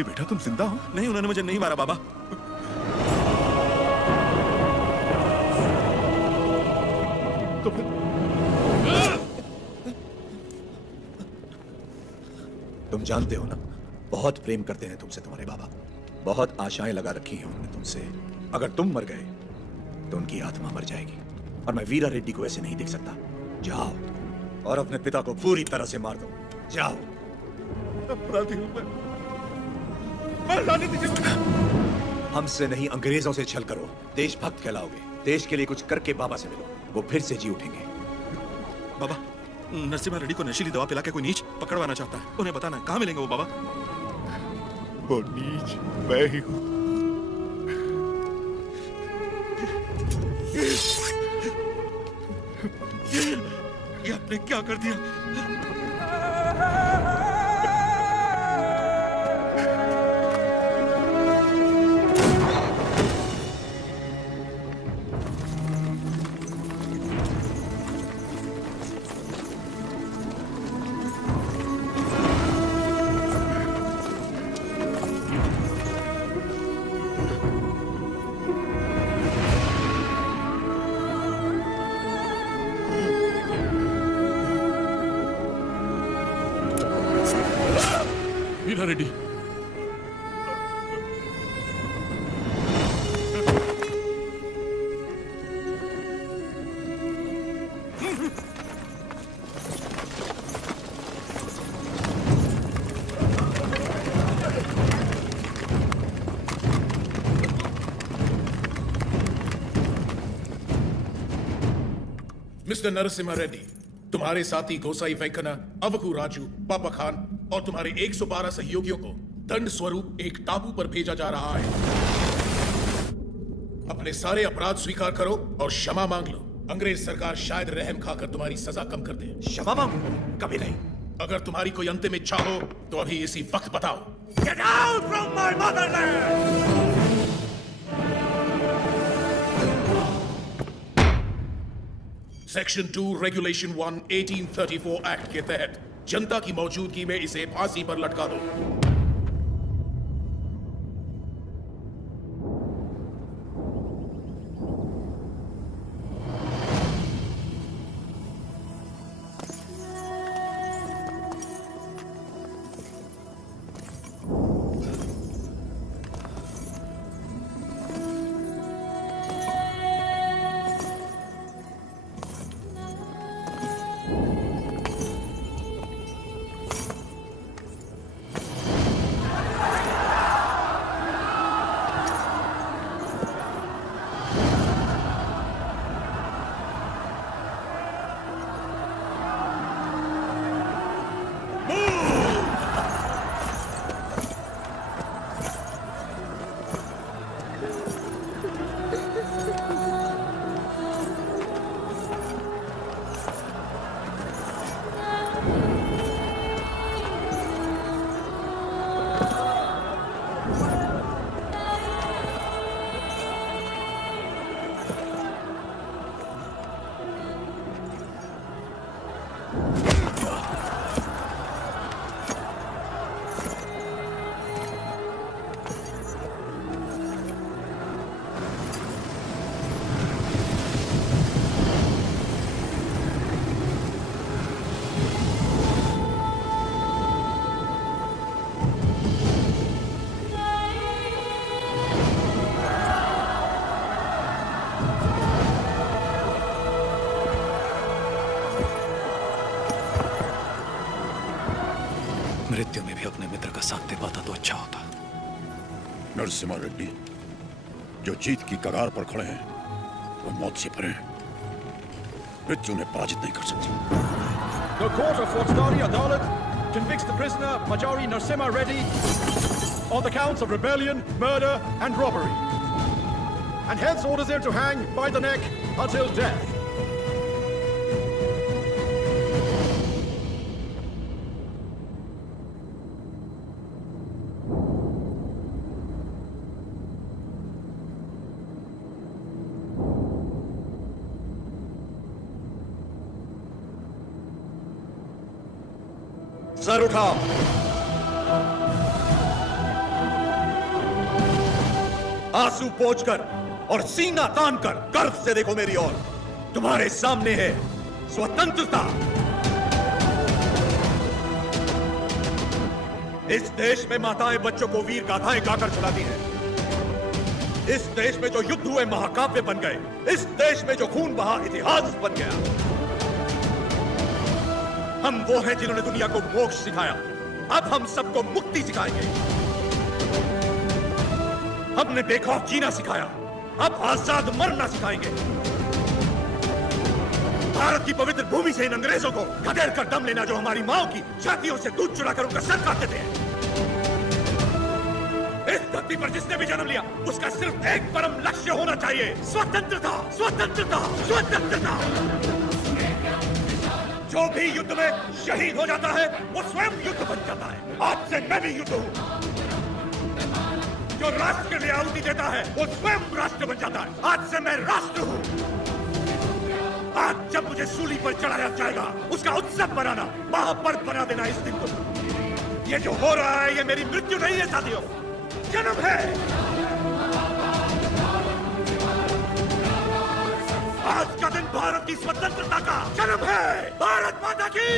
बेटा तुम जिंदा हो? नहीं, उन्होंने मुझे नहीं मारा बाबा। तो फिर तुम जानते हो ना, बहुत प्रेम करते हैं तुमसे तुम्हारे बाबा। बहुत आशाएं लगा रखी हैं उन्होंने तुमसे। अगर तुम मर गए तो उनकी आत्मा मर जाएगी, और मैं वीरा रेड्डी को ऐसे नहीं देख सकता। जाओ और अपने पिता को पूरी तरह से मार दो। जाओ। अपराधी हूं मैं। हमसे नहीं, अंग्रेजों से छल करो, देशभक्त कहलाओगे। देश के लिए कुछ करके बाबा से मिलो, वो फिर से जी उठेंगे। बाबा, नरसिम्हा रेड्डी को नशीली दवा पिला के कोई नीच पकड़वाना चाहता है। उन्हें बताना कहाँ मिलेंगे वो बाबा? वो नीच मैं ही हूँ। ये आपने क्या कर दिया? वीरा रेड्डी, मिस्टर नरसिम्हा रेड्डी, तुम्हारे साथी गोसाई वेंकना, अवकू राजू, पापा खान और तुम्हारे 112 सहयोगियों को दंड स्वरूप एक टापू पर भेजा जा रहा है। अपने सारे अपराध स्वीकार करो और क्षमा मांग लो। अंग्रेज सरकार शायद रहम खाकर तुम्हारी सजा कम कर दे। क्षमा मांगू? कभी नहीं। अगर तुम्हारी कोई अंतिम इच्छा हो तो अभी इसी वक्त बताओ। Get out from my motherland! Section 2 regulation 1 1834 act के तहत जनता की मौजूदगी में इसे फांसी पर लटका दो। मृत्यु में भी अपने मित्र का साथ दे पाता तो अच्छा होता। नरसिम्हा रेड्डी जो जीत की कगार पर खड़े हैं वो मौत से परे हैं। मृत्यु ने पराजित नहीं कर सकती। The court of Faujdari Adalat convicts the prisoner Majori Narasimha Reddy on the counts of rebellion, murder and robbery, and hence orders him to hang by the neck until death. Sir उठाओ। आंसू पोंछकर और सीना तान कर गर्व से देखो मेरी ओर। तुम्हारे सामने है स्वतंत्रता। इस देश में माताएं बच्चों को वीर गाथाएं गाकर चलाती हैं। इस देश में जो युद्ध हुए महाकाव्य बन गए। इस देश में जो खून बहा इतिहास बन गया। हम वो हैं जिन्होंने दुनिया को मोक्ष सिखाया। अब हम सबको मुक्ति सिखाएंगे। हमने बेखौफ जीना सिखाया, अब आजाद मरना सिखाएंगे। भारत की पवित्र भूमि से इन अंग्रेजों को खदेड़ कर दम लेना जो हमारी माओ की छातियों से दूध चुराकर उनका सर काटते थे। इस धरती पर जिसने भी जन्म लिया उसका सिर्फ एक परम लक्ष्य होना चाहिए, स्वतंत्रता, स्वतंत्रता, स्वतंत्रता। जो भी युद्ध में शहीद हो जाता है वो स्वयं युद्ध बन जाता है। आज से मैं भी युद्ध हूं। जो राष्ट्र के लिए आहुति देता है वो स्वयं राष्ट्र बन जाता है। आज से मैं राष्ट्र हूं। आज जब मुझे सूली पर चढ़ाया जाएगा उसका उत्सव बनाना, महापर्व बना देना इस दिन को। ये जो हो रहा है ये मेरी मृत्यु नहीं है साथियों, जन्म है। आज का दिन भारत की स्वतंत्रता का जन्म है। भारत माता की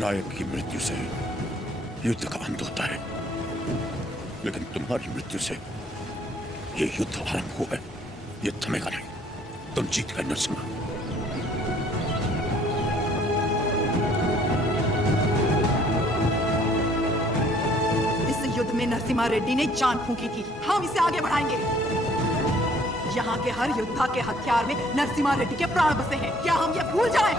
नायक की मृत्यु से युद्ध का अंत होता है, लेकिन तुम्हारी मृत्यु से ये युद्ध आरंभ हुआ है, ये थमेगा नहीं। तुम जीत गए नरसिम्हा। इस युद्ध में नरसिम्हा रेड्डी ने जान फूंकी थी। हम इसे आगे बढ़ाएंगे। यहाँ के हर योद्धा के हथियार में नरसिम्हा रेड्डी के प्राण बसे हैं। क्या हम ये भूल जाएं?